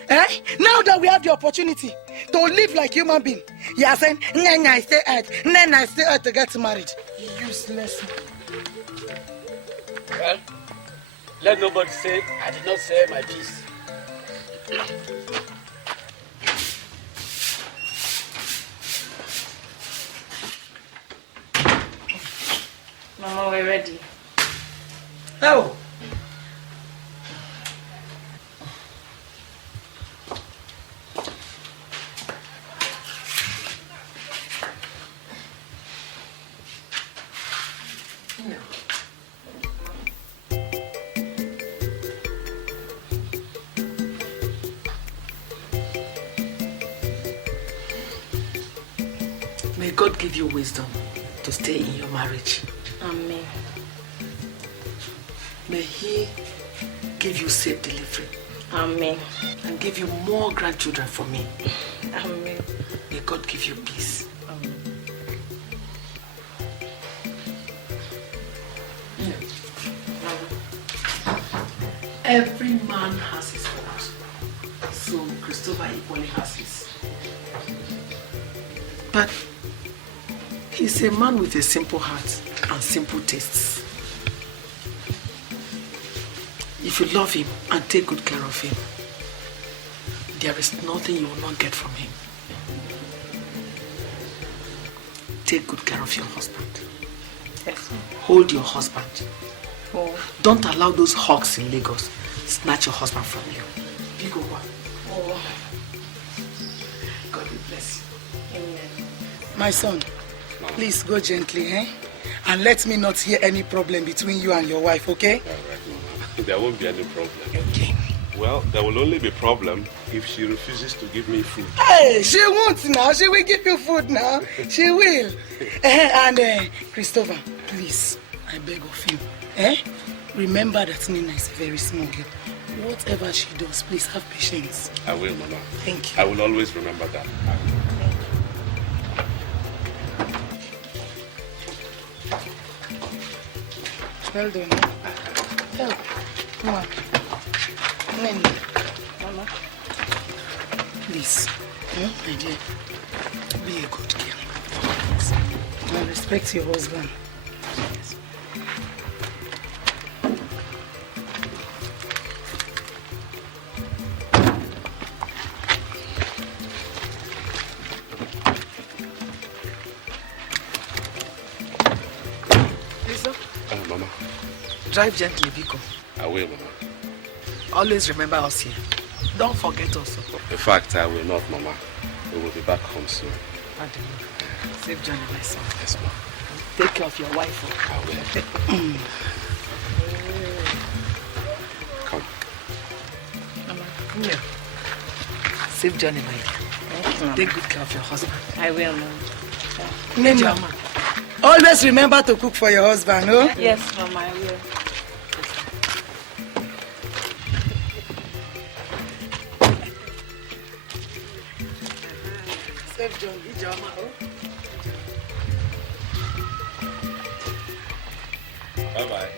Now that we have the opportunity to live like human being, you are saying, Nena, I stay out to get married. Useless man. Well, let nobody say I did not say my piece. Mama, we're ready. Oh. May God give you wisdom to stay in your marriage. Amen. May He give you safe delivery. Amen. And give you more grandchildren for me. Amen. May God give you peace. Amen. Every man has his fault. So Christopher equally has his. But he's a man with a simple heart and simple tastes. If you love him and take good care of him, there is nothing you will not get from him. Take good care of your husband. Yes. Hold your husband. Oh. Don't allow those hawks in Lagos snatch your husband from you. Big one. Oh. God will bless you. Amen. My son, please go gently, and let me not hear any problem between you and your wife, okay? All right, Mama. There won't be any problem. Okay. Well, there will only be problem if she refuses to give me food. Hey, she won't now. She will give you food now. She will. And Christopher, please, I beg of you, remember that Nina is a very small girl. Whatever she does, please have patience. I will, Mama. Thank you. I will always remember that. Well done. Help. Come on. Nene. Mama. Please, my dear, be a good girl. And respect your husband. Yes. Mama. Drive gently, Biko. I will, Mama. Always remember us here. Don't forget us. In fact, I will not, Mama. We will be back home soon. Safe journey, my son. Yes, Mama. Take care of your wife. I will. Come. Mama. Yeah. Safe journey, my dear. Mama. Take good care of your husband. I will, Mama. Mama, always remember to cook for your husband, no? Yes, Mama, I will. Safe journey, Ijoma. Bye-bye.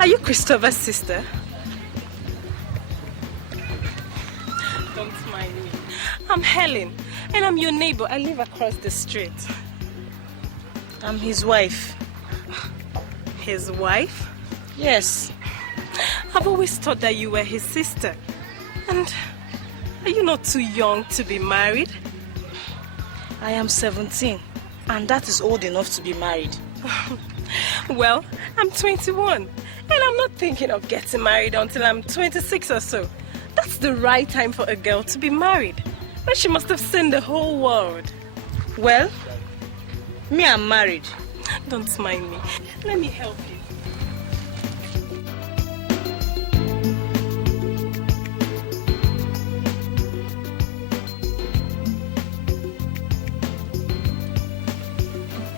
Are you Christopher's sister? Don't mind me. I'm Helen, and I'm your neighbor. I live across the street. I'm his wife. His wife? Yes. I've always thought that you were his sister. And are you not too young to be married? I am 17, and that is old enough to be married. Well, I'm 21, and I'm not thinking of getting married until I'm 26 or so. That's the right time for a girl to be married. But she must have seen the whole world. Well, me, I'm married. Don't mind me. Let me help you.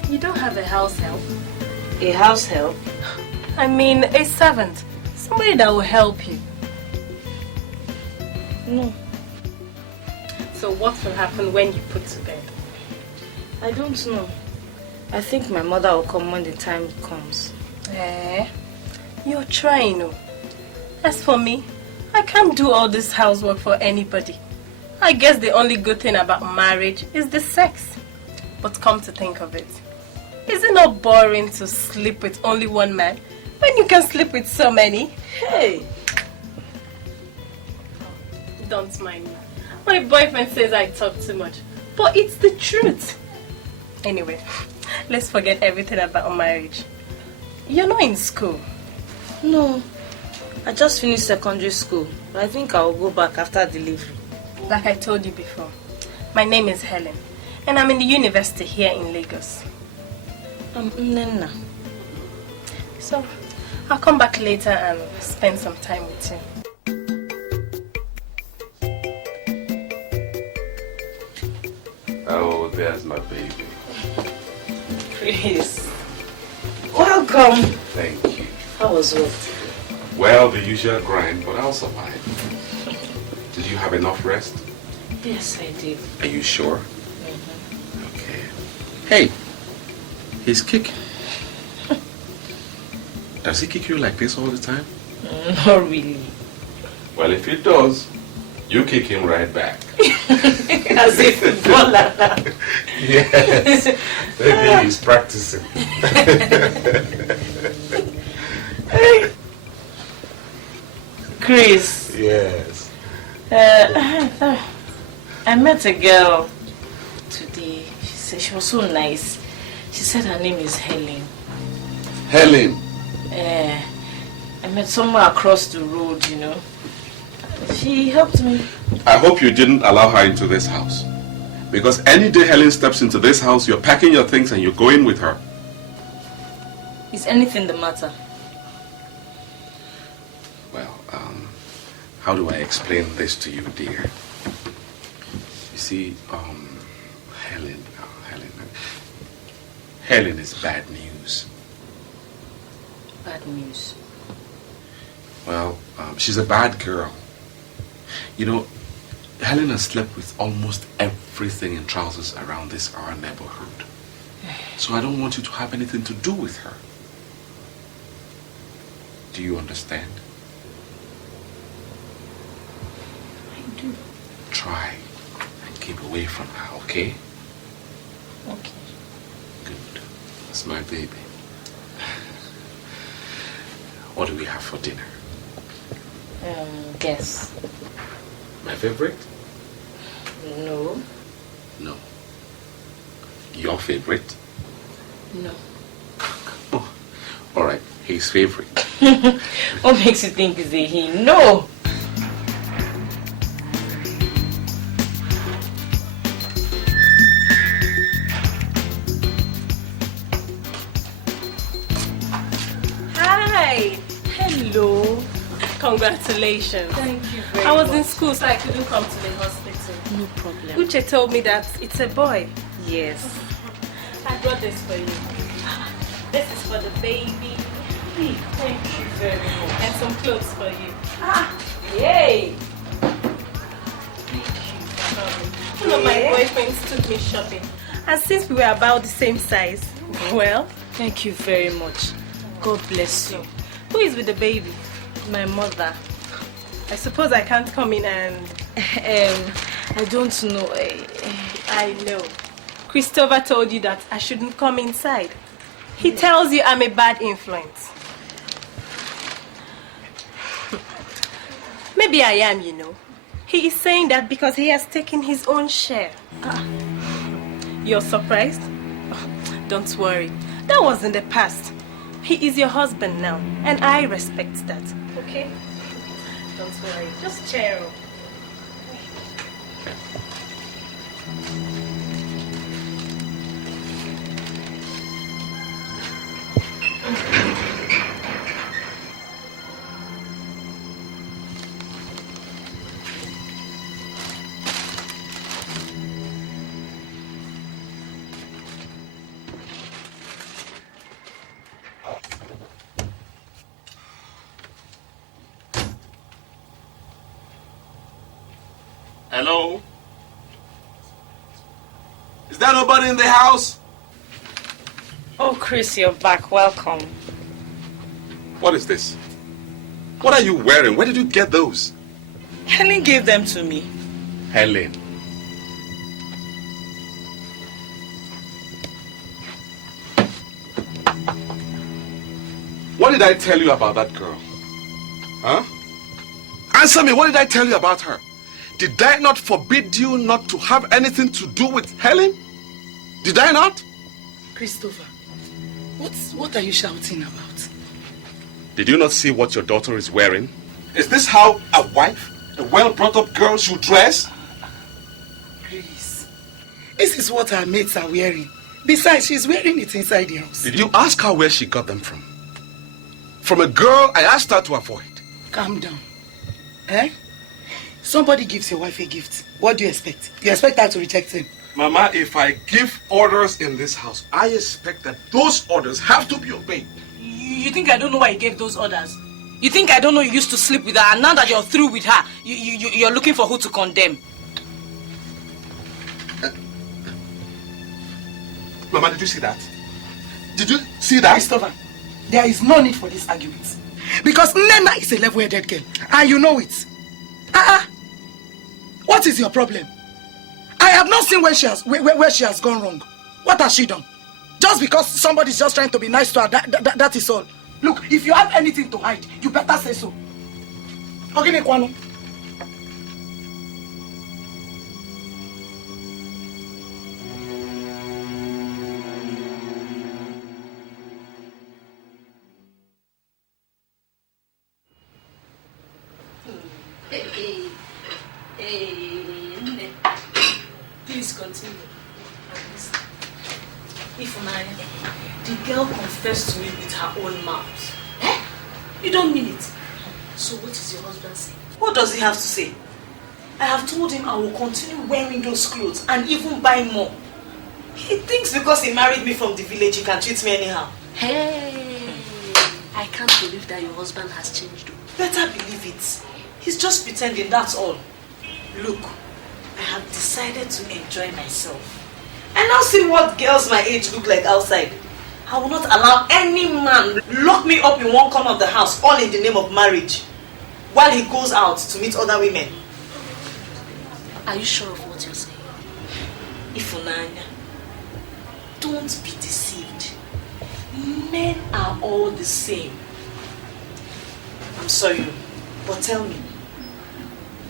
You don't have a house help? A house help? I mean, a servant. Somebody that will help you. No. So what will happen when you put to bed? I don't know. I think my mother will come when the time comes. You're trying, oh. As for me, I can't do all this housework for anybody. I guess the only good thing about marriage is the sex. But come to think of it, is it not boring to sleep with only one man when you can sleep with so many? Hey! Don't mind me. My boyfriend says I talk too much, but it's the truth. Anyway, let's forget everything about marriage. You're not in school. No. I just finished secondary school, but I think I'll go back after delivery. Like I told you before, my name is Helen, and I'm in the university here in Lagos. I'm Nnenna. So, I'll come back later and spend some time with you. Oh, there's my baby. Chris. Welcome. Thank you. How was it? Well, the usual grind, but I'll survive. Did you have enough rest? Yes, I did. Are you sure? Okay. Hey, he's kicking. Does he kick you like this all the time? Not really. Well, if he does, you kick him right back. As a footballer. Yes. Maybe he's practicing. Chris. Yes. I met a girl today. She said she was so nice. She said her name is Helen. Helen? I met somewhere across the road, you know. She helped me. I hope you didn't allow her into this house. Because any day Helen steps into this house, you're packing your things and you're going with her. Is anything the matter? Well, how do I explain this to you, dear? You see, Helen is bad news. Bad news? Well, she's a bad girl. You know, Helen has slept with almost everything in trousers around our neighborhood. So I don't want you to have anything to do with her. Do you understand? I do. Try and keep away from her, okay? Okay. Good. That's my baby. What do we have for dinner? Guess. My favorite? No. No. Your favorite? No. All right, his favorite. What makes you think it's a he? No. Hi. Hello. Congratulations. Thank you very much. I was in school, so I couldn't come to the hospital. No problem. Uche told me that it's a boy. Yes. I brought this for you. This is for the baby. Thank you very much. And some clothes for you. Yay. One of my boyfriends took me shopping. And since we were about the same size, well... Thank you very much. God bless you. Who is with the baby? My mother. I suppose I can't come in and... I don't know. I know. Christopher told you that I shouldn't come inside. He tells you I'm a bad influence. Maybe I am, you know. He is saying that because he has taken his own share. You're surprised? Oh, don't worry. That was in the past. He is your husband now, and I respect that. Okay? Don't worry. Just cheer up. Hello? Is there nobody in the house? Oh, Chris, you're back. Welcome. What is this? What are you wearing? Where did you get those? Helen gave them to me. Helen. What did I tell you about that girl? Huh? Answer me, what did I tell you about her? Did I not forbid you not to have anything to do with Helen? Did I not? Christopher, what are you shouting about? Did you not see what your daughter is wearing? Is this how a wife, a well-brought-up girl should dress? Chris, this is what her mates are wearing. Besides, she's wearing it inside the house. Did you ask her where she got them from? From a girl I asked her to avoid. Calm down. Eh? Somebody gives your wife a gift. What do you expect? You expect her to reject him? Mama, if I give orders in this house, I expect that those orders have to be obeyed. You think I don't know why you gave those orders? You think I don't know you used to sleep with her, and now that you're through with her, you're looking for who to condemn? Mama, did you see that? Did you see that? Christopher, there is no need for this argument. Because Nena is a level-headed girl, and you know it. What is your problem? I have not seen where she has gone wrong. What has she done? Just because somebody's just trying to be nice to her, that is all. Look, if you have anything to hide, you better say so. Okay, Kwano. Please continue. The girl confessed to me with her own mouth. Eh? You don't mean it. So what is your husband saying? What does he have to say? I have told him I will continue wearing those clothes and even buy more. He thinks because he married me from the village, he can treat me anyhow. Hey, I can't believe that your husband has changed. Better believe it. He's just pretending, that's all. Look, I have decided to enjoy myself. And now see what girls my age look like outside. I will not allow any man lock me up in one corner of the house, all in the name of marriage, while he goes out to meet other women. Are you sure of what you're saying? Ifunanya, don't be deceived. Men are all the same. I'm sorry, but tell me,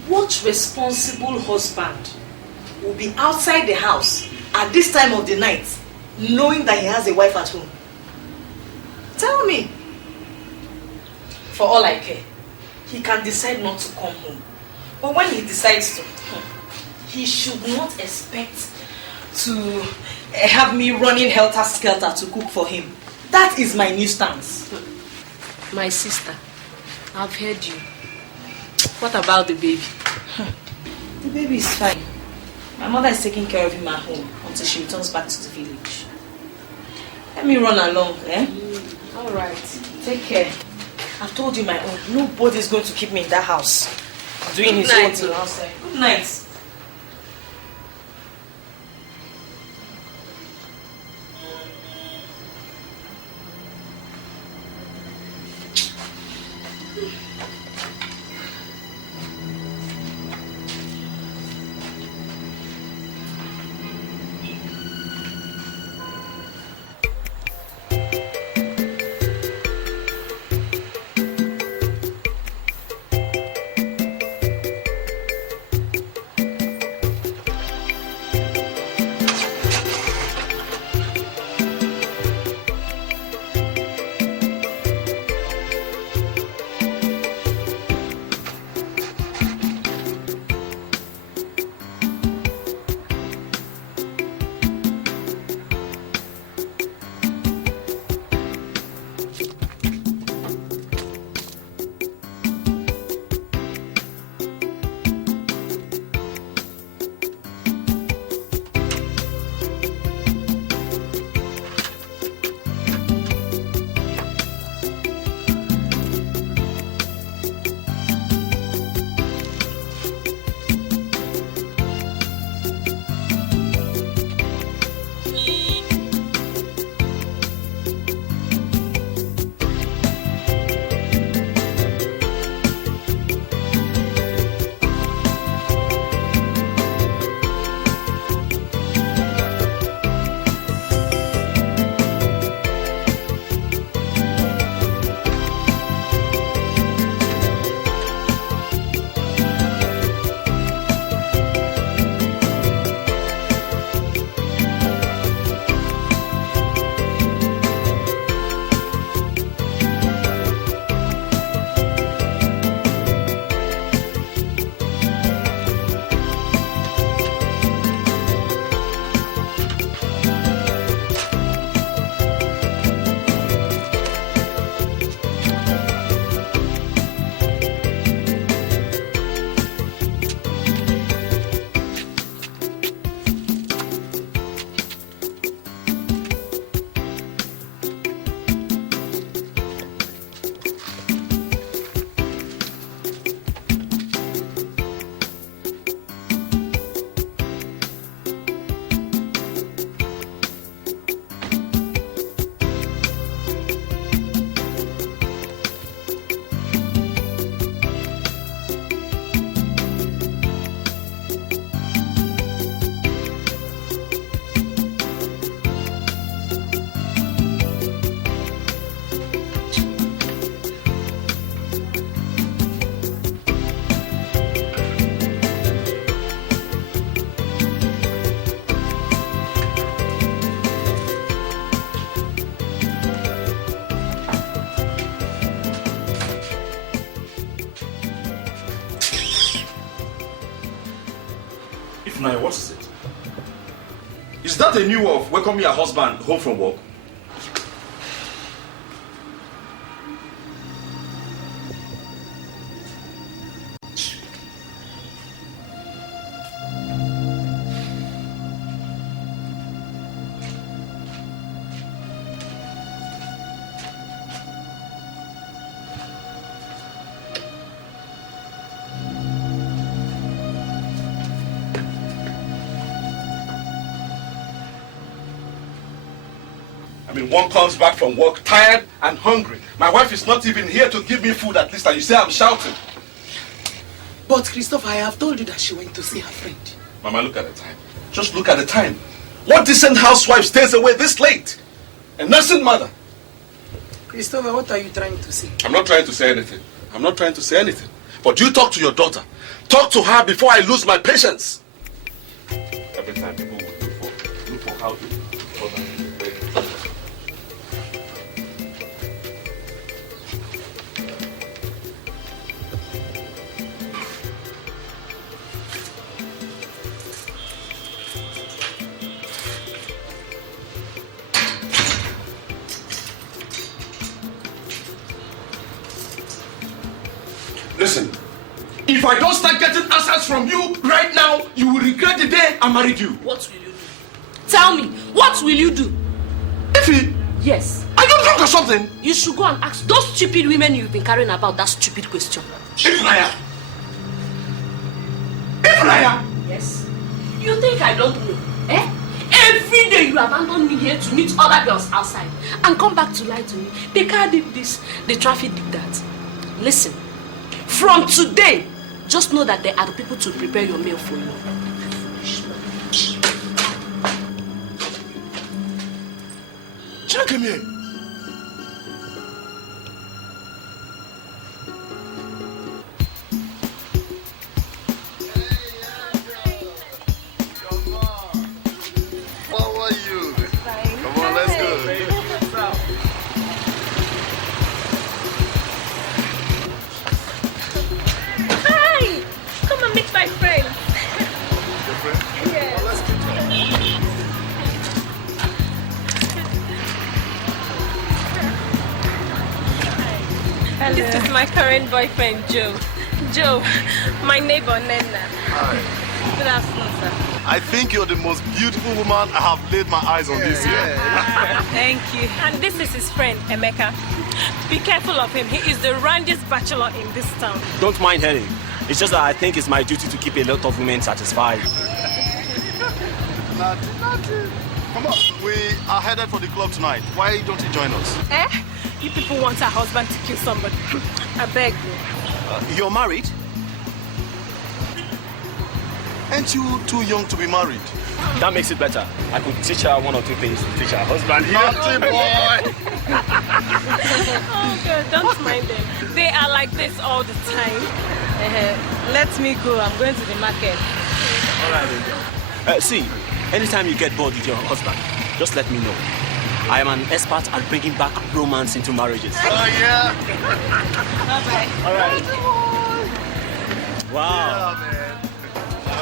what responsible husband will be outside the house at this time of the night, knowing that he has a wife at home? Tell me. For all I care, he can decide not to come home. But when he decides to, he should not expect to have me running helter-skelter to cook for him. That is my new stance. My sister, I've heard you. What about the baby? The baby is fine. My mother is taking care of him at home until she returns back to the village. Let me run along, eh? All right. Take care. I've told you my own. Nobody's going to keep me in that house doing his own thing outside. Good night. Now, what is it? Is that a new way of welcoming your husband home from work? One comes back from work tired and hungry. My wife is not even here to give me food at least, and you say I'm shouting. But Christopher, I have told you that she went to see her friend. Mama, look at the time. Just look at the time. What decent housewife stays away this late? A nursing mother. Christopher, what are you trying to say? I'm not trying to say anything. I'm not trying to say anything. But you talk to your daughter. Talk to her before I lose my patience. Every time people would look for how to. Listen, if I don't start getting answers from you right now, you will regret the day I married you. What will you do? Tell me, what will you do? Ify? Yes. Are you drunk or something? You should go and ask those stupid women you've been carrying about that stupid question. Ifnaya? Ifnaya? Yes. You think I don't know? Eh? Every day you abandon me here to meet other girls outside and come back to lie to me. The car did this, the traffic did that. Listen, from today, just know that there are the people to prepare your meal for you. China, come here. How are you? Come on, let's go. Hi! Come and meet my friend. Your friend? Yes. Oh, let's meet And this is my current boyfriend, Joe. Joe, my neighbor, Nena. Hi. Good afternoon, sir. I think you're the most beautiful woman I have laid my eyes on this year. Thank you. And this is his friend, Emeka. Be careful of him. He is the randiest bachelor in this town. Don't mind Henry. It's just that I think it's my duty to keep a lot of women satisfied. Nothing. Come on. We are headed for the club tonight. Why don't you join us? Eh? You people want a husband to kill somebody. I beg you. You're married? Aren't you too young to be married? That makes it better. I could teach her one or two things to teach her husband. Naughty boy! Oh, God, don't mind them. They are like this all the time. Let me go. I'm going to the market. All right. See, anytime you get bored with your husband, just let me know. I am an expert at bringing back romance into marriages. Oh, yeah? Bye-bye. All right. Wow. Yeah, man.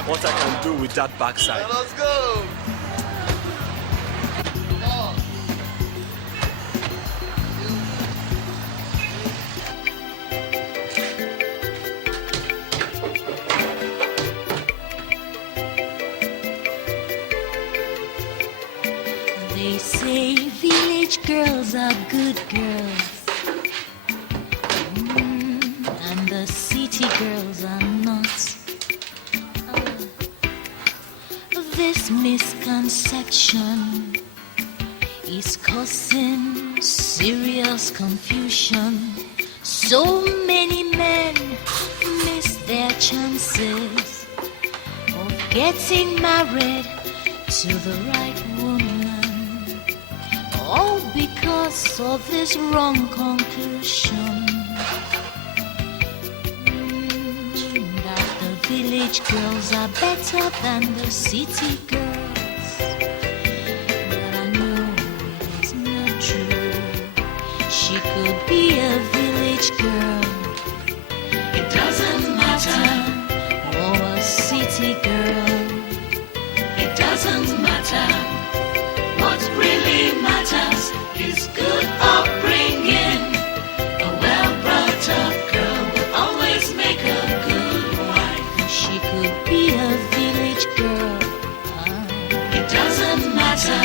What I can do with that backside. Let's go. They say village girls are good girls, and the city girls are not. This misconception is causing serious confusion. So many men miss their chances of getting married to the right woman, all because of this wrong conclusion that the village girls are better than the city girls. But I know it is not true. She could be a village girl, it doesn't matter, or a city girl, it doesn't matter. What really matters is good upbringing. A well-brought-up girl will always make a good wife. She could be a village girl, it doesn't matter,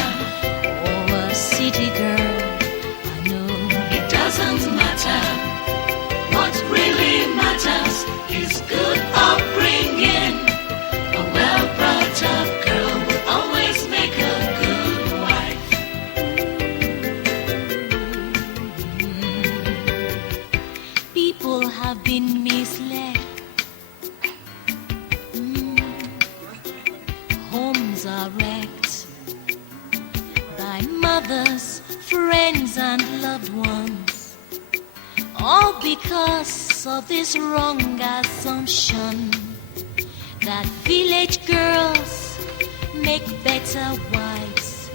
or a city girl. I know it doesn't matter. What really matters is good upbringing. A well-brought-up girl will always make a good wife. People have been misled. Homes are wrecked by mothers, friends, and loved ones, all because of this wrong assumption that village girls make better wives.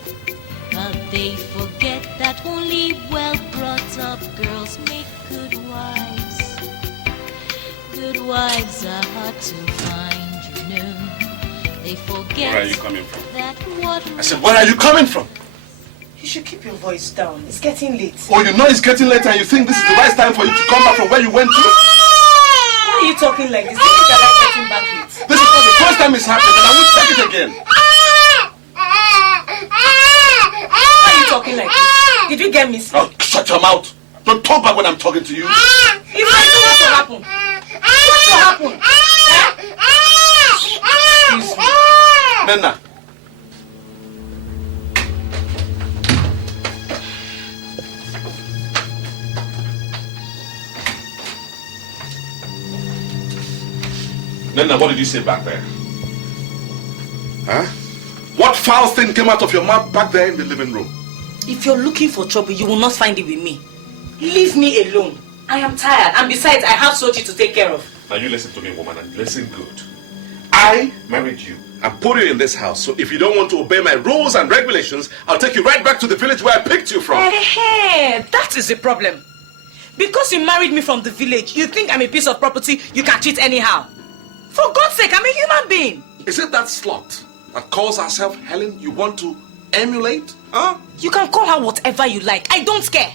But they forget that only well-brought-up girls make good wives. Good wives are hard to find, you know. They forget. Where are you coming from? That what I said, where are you coming from? You should keep your voice down. It's getting late. Oh, you know it's getting late and you think this is the right time for you to come back from where you went to? are you talking like this? You think I like getting back with? This is not the first time it's happened, and I won't take it again. Why are you talking like this? Did you get me sick? Oh, shut your mouth. Don't talk back when I'm talking to you. If I do, what will happen? What will happen? Excuse me. Nana. Nana, what did you say back there? Huh? What foul thing came out of your mouth back there in the living room? If you're looking for trouble, you will not find it with me. Leave me alone. I am tired, and besides, I have Sochi to take care of. Now you listen to me, woman, and listen good. I married you and put you in this house, so if you don't want to obey my rules and regulations, I'll take you right back to the village where I picked you from. Hey, that is the problem. Because you married me from the village, you think I'm a piece of property you can cheat anyhow. For God's sake, I'm a human being. Is it that slut that calls herself Helen you want to emulate? Huh? You can call her whatever you like. I don't care.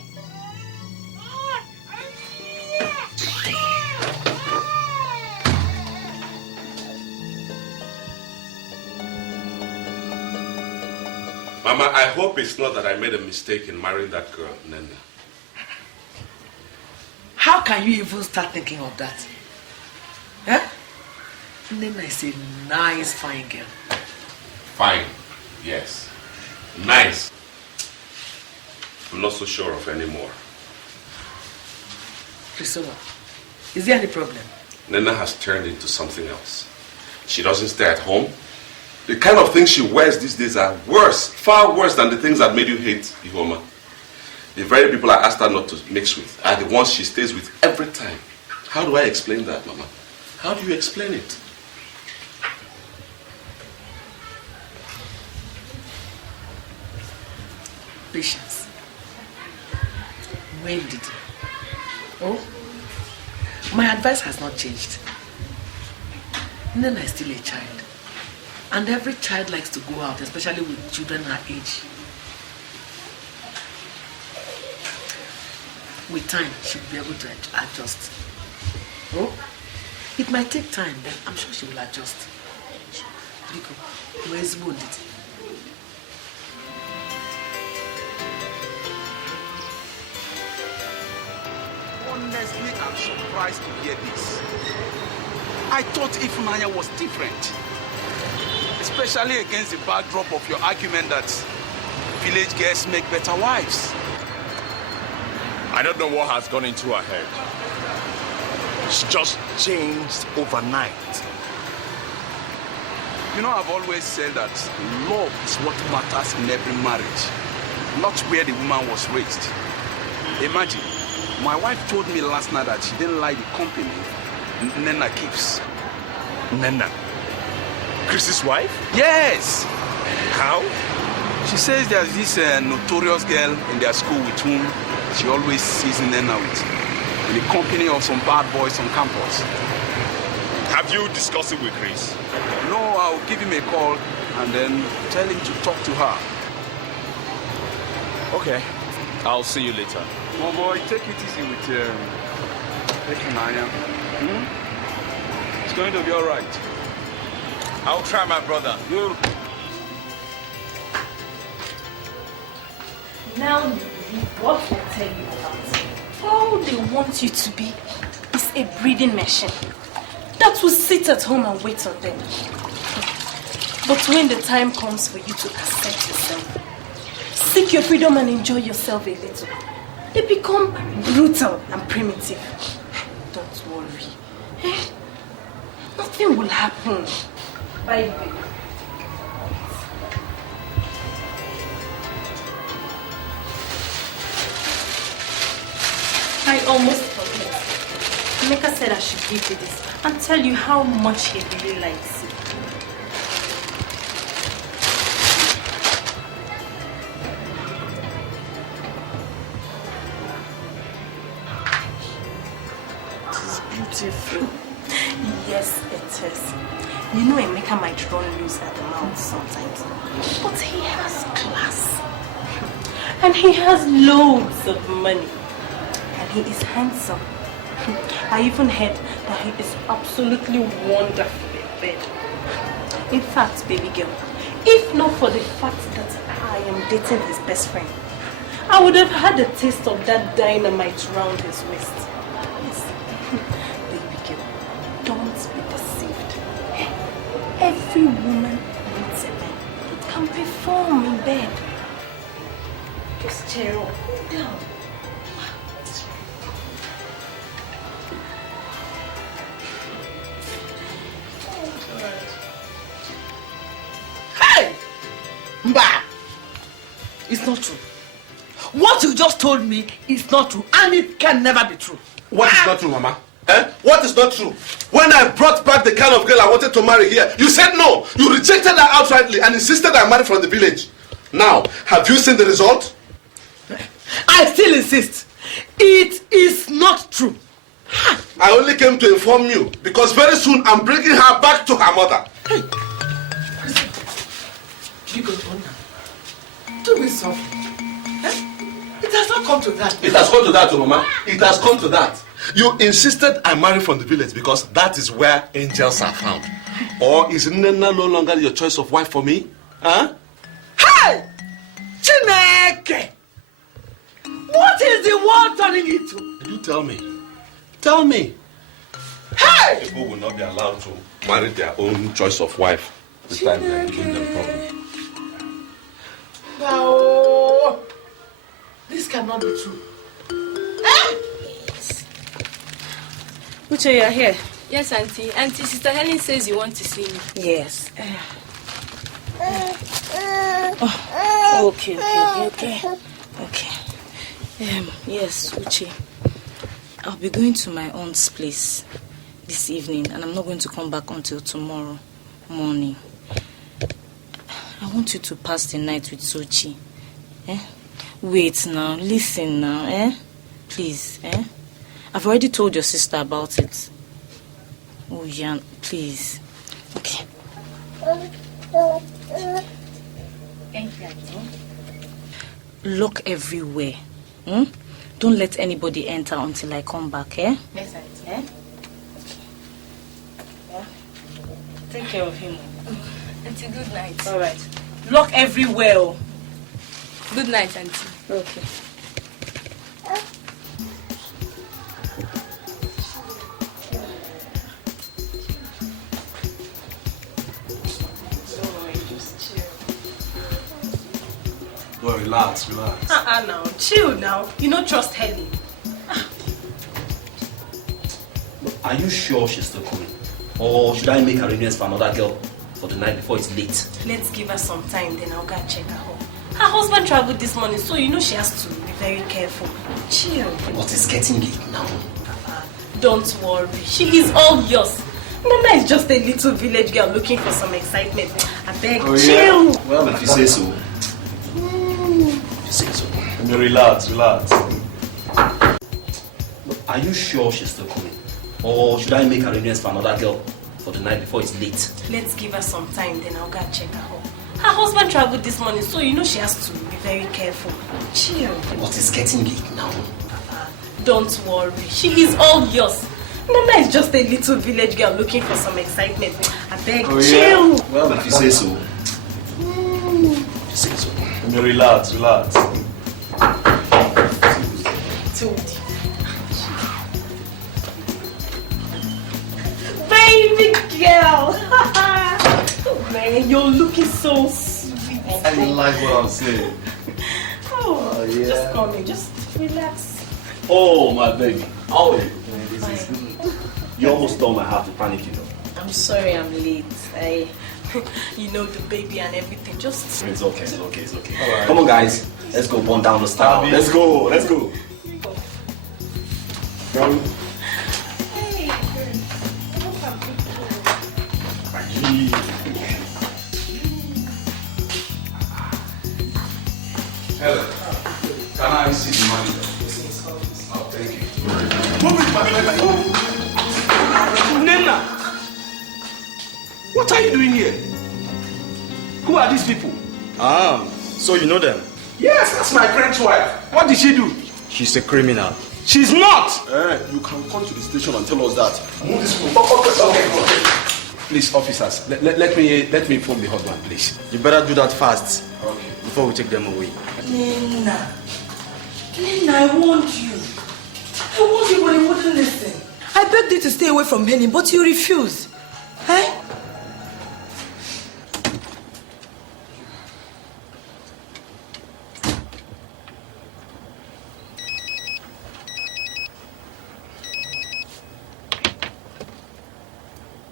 Mama, I hope it's not that I made a mistake in marrying that girl, Nana. How can you even start thinking of that? Huh? Nana is a nice, fine girl. Fine, yes. Nice. I'm not so sure of anymore. Priscilla, is there any problem? Nana has turned into something else. She doesn't stay at home. The kind of things she wears these days are worse, far worse than the things that made you hate Ihoma. The very people I asked her not to mix with are the ones she stays with every time. How do I explain that, Mama? How do you explain it? Patience. When did you? Oh, my advice has not changed. Nana is still a child. And every child likes to go out, especially with children her age. With time, she will be able to adjust. Oh, it might take time, but I'm sure she will adjust. Biko, where's wounded? Honestly, I'm surprised to hear this. I thought Ifunanya was different. Especially against the backdrop of your argument that village girls make better wives. I don't know what has gone into her head. She just changed overnight. You know, I've always said that love is what matters in every marriage, not where the woman was raised. Imagine, my wife told me last night that she didn't like the company Nana keeps. Nana? Chris's wife? Yes! How? She says there's this notorious girl in their school with whom she always sees Nana with, in the company of some bad boys on campus. Have you discussed it with Chris? No, I'll give him a call and then tell him to talk to her. Okay, I'll see you later. Oh boy, take it easy with Naya. It's going to be all right. I'll try, my brother. You. Now you believe what I tell you about. All they want you to be is a breeding machine that will sit at home and wait on them. But when the time comes for you to accept yourself, seek your freedom and enjoy yourself a little, they become brutal and primitive. Don't worry. Nothing will happen. By the way, I almost forget. Emeka said I should give you this and tell you how much he really likes it. It's beautiful. Yes, it is. You know Emeka might run loose at the mouth sometimes, but he has class. And he has loads of money. And he is handsome. I even heard that he is absolutely wonderful in bed. In fact, baby girl, if not for the fact that I am dating his best friend, I would have had a taste of that dynamite round his waist. Yes. Baby girl, don't be deceived. Every woman needs a man that can perform in bed. Just cheer up, down. Hey! Mba! It's not true. What you just told me is not true, and it can never be true. What is not true, Mama? Eh? What is not true? When I brought back the kind of girl I wanted to marry here, you said no. You rejected her outrightly and insisted I marry from the village. Now, have you seen the result? I still insist. It is not true. I only came to inform you because very soon I'm bringing her back to her mother. Hey. You go on now. Do it softly. It has not come to that. It has come to that, Mama. It has come to that. You insisted I marry from the village because that is where angels are found. Or is Nena no longer your choice of wife for me? Huh? Hey! Chineke! What is the world turning into? You tell me. Tell me. Hey! People will not be allowed to marry their own choice of wife. This time they are giving them problems. No! This cannot be true. Eh? Uche, you are here? Yes, Auntie. Auntie, Sister Helen says you want to see me. Yes. Okay. Yes, Uche. I'll be going to my aunt's place this evening, and I'm not going to come back until tomorrow morning. I want you to pass the night with Sochi. Eh? Wait now, listen now, eh? Please, eh? I've already told your sister about it. Oh, yeah, please. Okay. Thank you, Auntie. Look everywhere. Hmm? Don't let anybody enter until I come back, eh? Yes, Auntie. Eh? Yeah. Take care of him. Auntie, good night. All right. Look everywhere. Good night, Auntie. Okay. Well, relax. Now, chill now. You don't trust Helen. Are you sure she's still coming? Or should I make arrangements for another girl for the night before it's late? Let's give her some time, then I'll go and check her home. Her husband traveled this morning, so you know she has to be very careful. Chill. But it's getting late now. Don't worry. She is all yours. Nana is just a little village girl looking for some excitement. I beg, chill. Yeah. Well, if you say so. Relax. Are you sure she's still coming? Or should I make arrangements for another girl for the night before it's late? Let's give her some time, then I'll go and check her home. Her husband traveled this morning, so you know she has to be very careful. Chill. But it's getting late now. Don't worry. She is all yours. Nana is just a little village girl looking for some excitement. I beg, chill. Well, if you say so. Relax. Baby girl. Oh, man, you're looking so sweet. I like what I'm saying. Oh, yeah. Just come in, just relax. Oh, my baby. Oh, you almost stole my heart to panic, you know. I'm sorry I'm late. You know, the baby and everything. Just... It's okay. Right. Come on, guys. Let's go burn down the star. Let's go. Hey. Helen, can I see the manager? Oh, thank you. Move it, my friend. Nena! What are you doing here? Who are these people? So you know them? Yes, that's my friend's wife. What did she do? She's a criminal. She's not! You can come to the station and tell us that. Move this phone. Okay. Please, officers, let me inform the husband, please. You better do that fast. Okay. Before we take them away. Nina, I warned you. I warned you, but you wouldn't listen. I begged you to stay away from Henny, but you refused. Eh?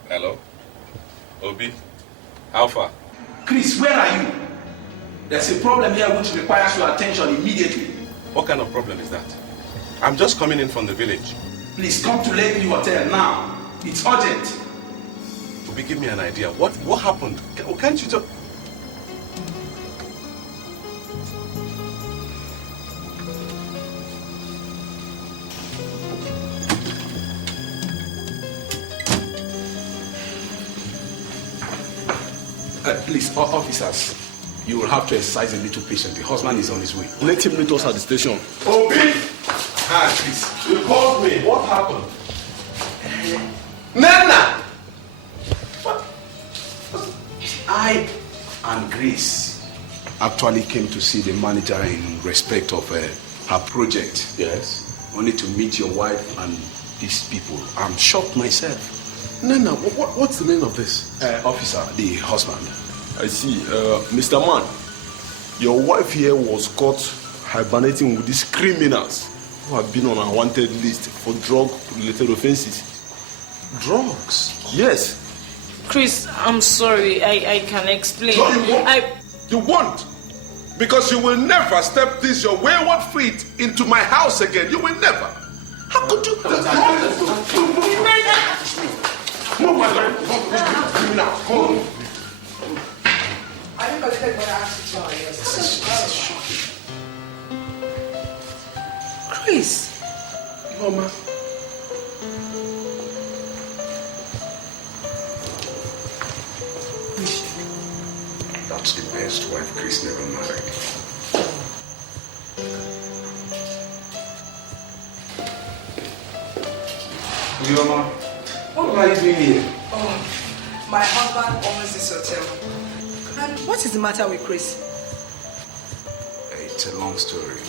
Hello? Obi? How far? Chris, where are you? There's a problem here which requires your attention immediately. What kind of problem is that? I'm just coming in from the village. Please come to Lakeview Hotel now. It's urgent. Obi, give me an idea. What happened? Can't you just... Please, officers, you will have to exercise a little patience. The husband is on his way. Let him meet us at the station. Obi! Please. You called me. What happened? Nana! I and Grace actually came to see the manager in respect of her project. Yes. Only to meet your wife and these people. I'm shocked myself. Nana, what's the meaning of this? Officer, the husband. I see. Mr. Man, your wife here was caught hibernating with these criminals who have been on a wanted list for drug-related offenses. Drugs? Yes. Chris, I'm sorry. I can explain. No, you won't. You won't. Because you will never step this your wayward feet into my house again. You will never. How could you? Move, my friend. Come now. Come. I think I'll take what I asked you. Yes. Chris. Mama. That's the best wife Chris never married. Chioma, what are you doing here? Oh, my husband owns this hotel. And what is the matter with Chris? It's a long story.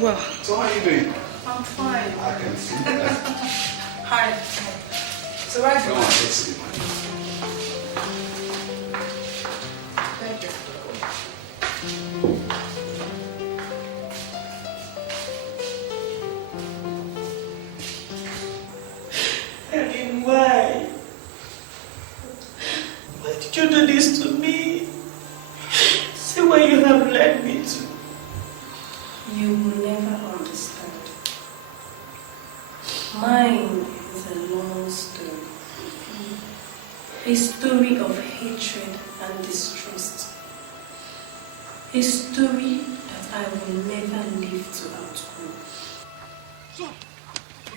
Well, So how are you doing? I'm fine. I can see that. Hi. So where is Come on, let's see, man. Thank you. Why? Why did you do this to me? See where you have led me to. You will never understand. Mine is a long story. A story of hatred and distrust. A story that I will never live to outgrow.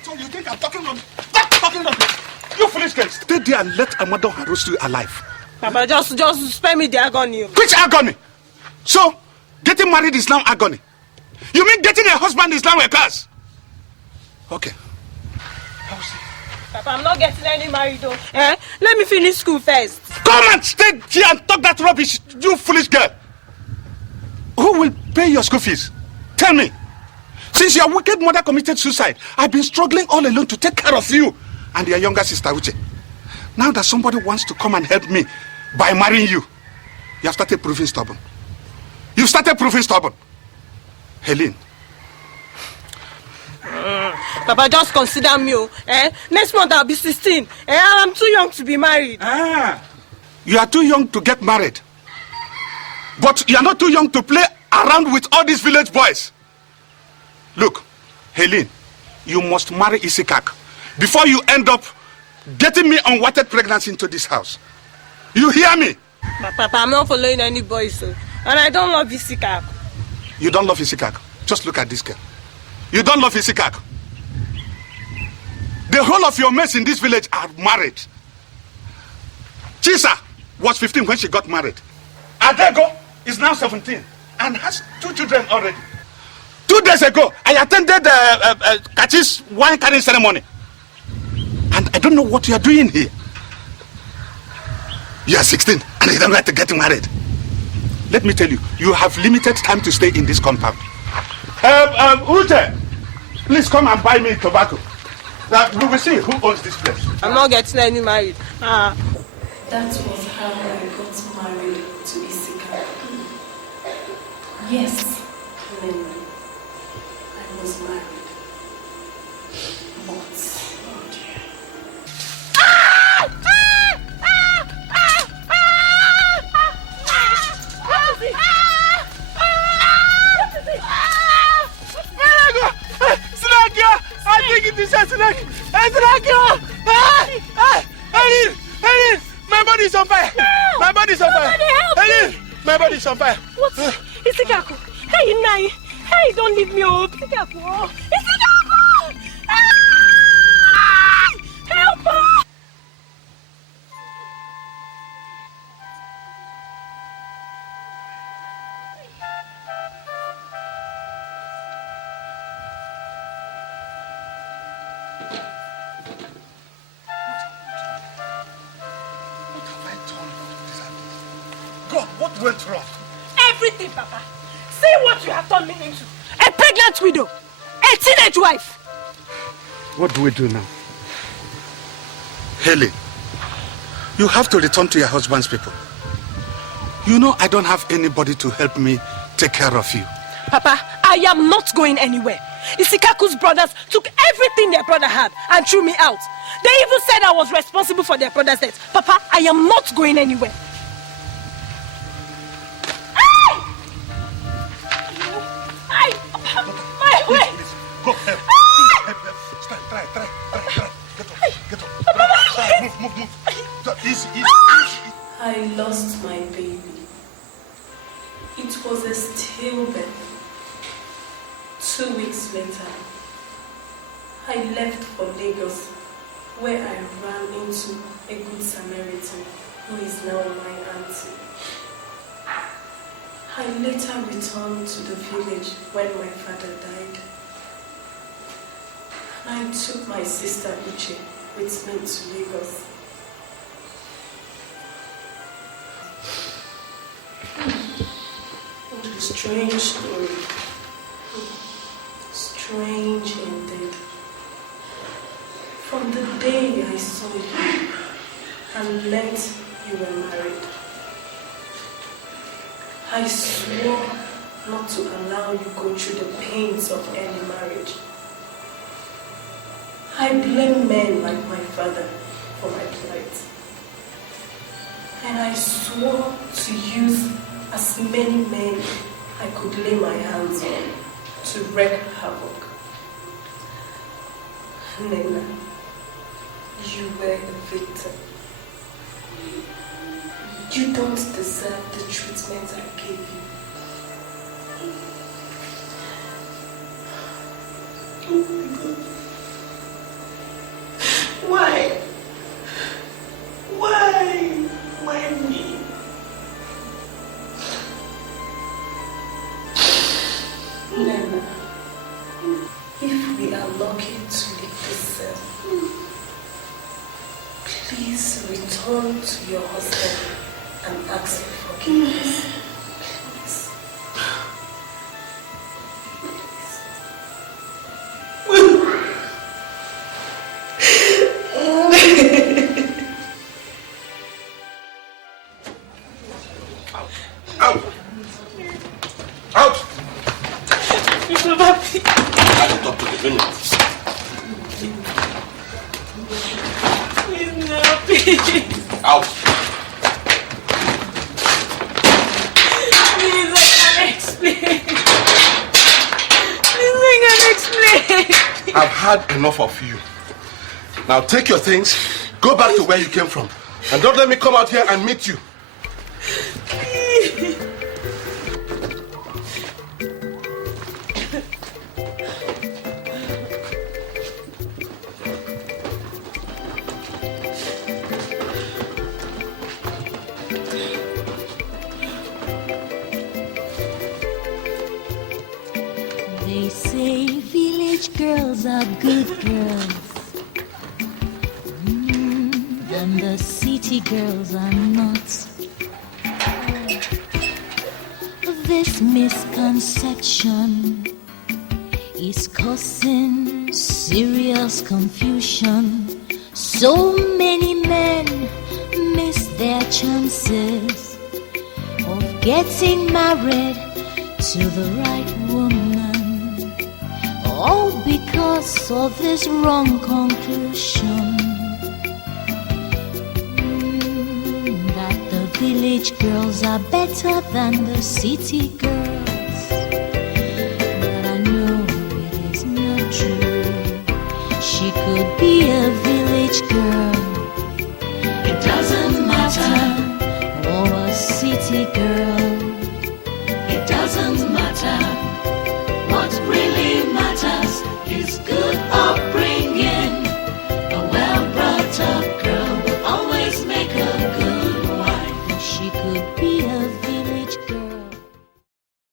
So you think I'm talking rubbish? Stop talking rubbish! You foolish girl! Stay there and let Amado roast you alive. Papa, just spare me the agony. Which agony? So, getting married is now agony. You mean getting a husband is now a curse? Okay. Papa, I'm not getting any married though. Let me finish school first. Come and stay here and talk that rubbish, you foolish girl. Who will pay your school fees? Tell me. Since your wicked mother committed suicide, I've been struggling all alone to take care of you and your younger sister, Uche. Now that somebody wants to come and help me by marrying you, you have started proving stubborn. You've started proving stubborn. Helene. Papa, just consider me. Next month I'll be 16. I'm too young to be married. You are too young to get married. But you are not too young to play around with all these village boys. Look, Helene, you must marry Isikak before you end up getting me unwanted pregnancy into this house. You hear me? But Papa, I'm not following any boys, so. And I don't love Isikak. You don't love Isikak. Just look at this girl. You don't love Isikak. The whole of your mates in this village are married. Chisa was 15 when she got married. Adego is now 17. and has 2 children already. 2 days ago, I attended Kachi's wine carrying ceremony. And I don't know what you are doing here. You are 16 and you don't like to get married. Let me tell you, you have limited time to stay in this compound. Ute, please come and buy me tobacco. Now, we will see who owns this place. I'm not getting any married. That was how I got married to Iyke. Yes, Lena, I was married. But, oh dear. I think it is a snack. My body is on fire. My body is on fire. My body is on fire. What? Iyke, hey, Nai. Hey, don't leave me up. Iyke, help us! God, what went wrong? Everything, Papa. See what you have turned me into. A pregnant widow. A teenage wife. What do we do now? Haley, you have to return to your husband's people. You know I don't have anybody to help me take care of you. Papa, I am not going anywhere. Iyke's brothers took everything their brother had and threw me out. They even said I was responsible for their brother's death. Papa, I am not going anywhere. My way! Go, help. Try. Get up. Move. Easy. I lost my baby. It was a stillbirth. 2 weeks later, I left for Lagos, where I ran into a good Samaritan who is now my auntie. I later returned to the village when my father died. I took my sister Iyke with me to Lagos. What a strange story. Strange indeed. From the day I saw you and learnt you were married, I swore not to allow you go through the pains of early marriage. I blame men like my father for my plight. And I swore to use as many men I could lay my hands on to wreak havoc. Nena, you were a victim. You don't deserve the treatment I gave you. Oh my God. Why? Why me? Nena, if we are lucky to leave this cell, please return to your husband and ask for forgiveness. Please. Out! Out! I will talk to the village. Please, no, please. Out! Please, I can't explain. Please, I can't explain. I've had enough of you. Now take your things, go back to where you came from, and don't let me come out here and meet you. They say village girls are good girls, and the city girls are not. This misconception is causing serious confusion. So many men miss their chances of getting married to the right woman, all because of this wrong conclusion that the village girls are better than the city girls. But I know it is not true. She could be a village girl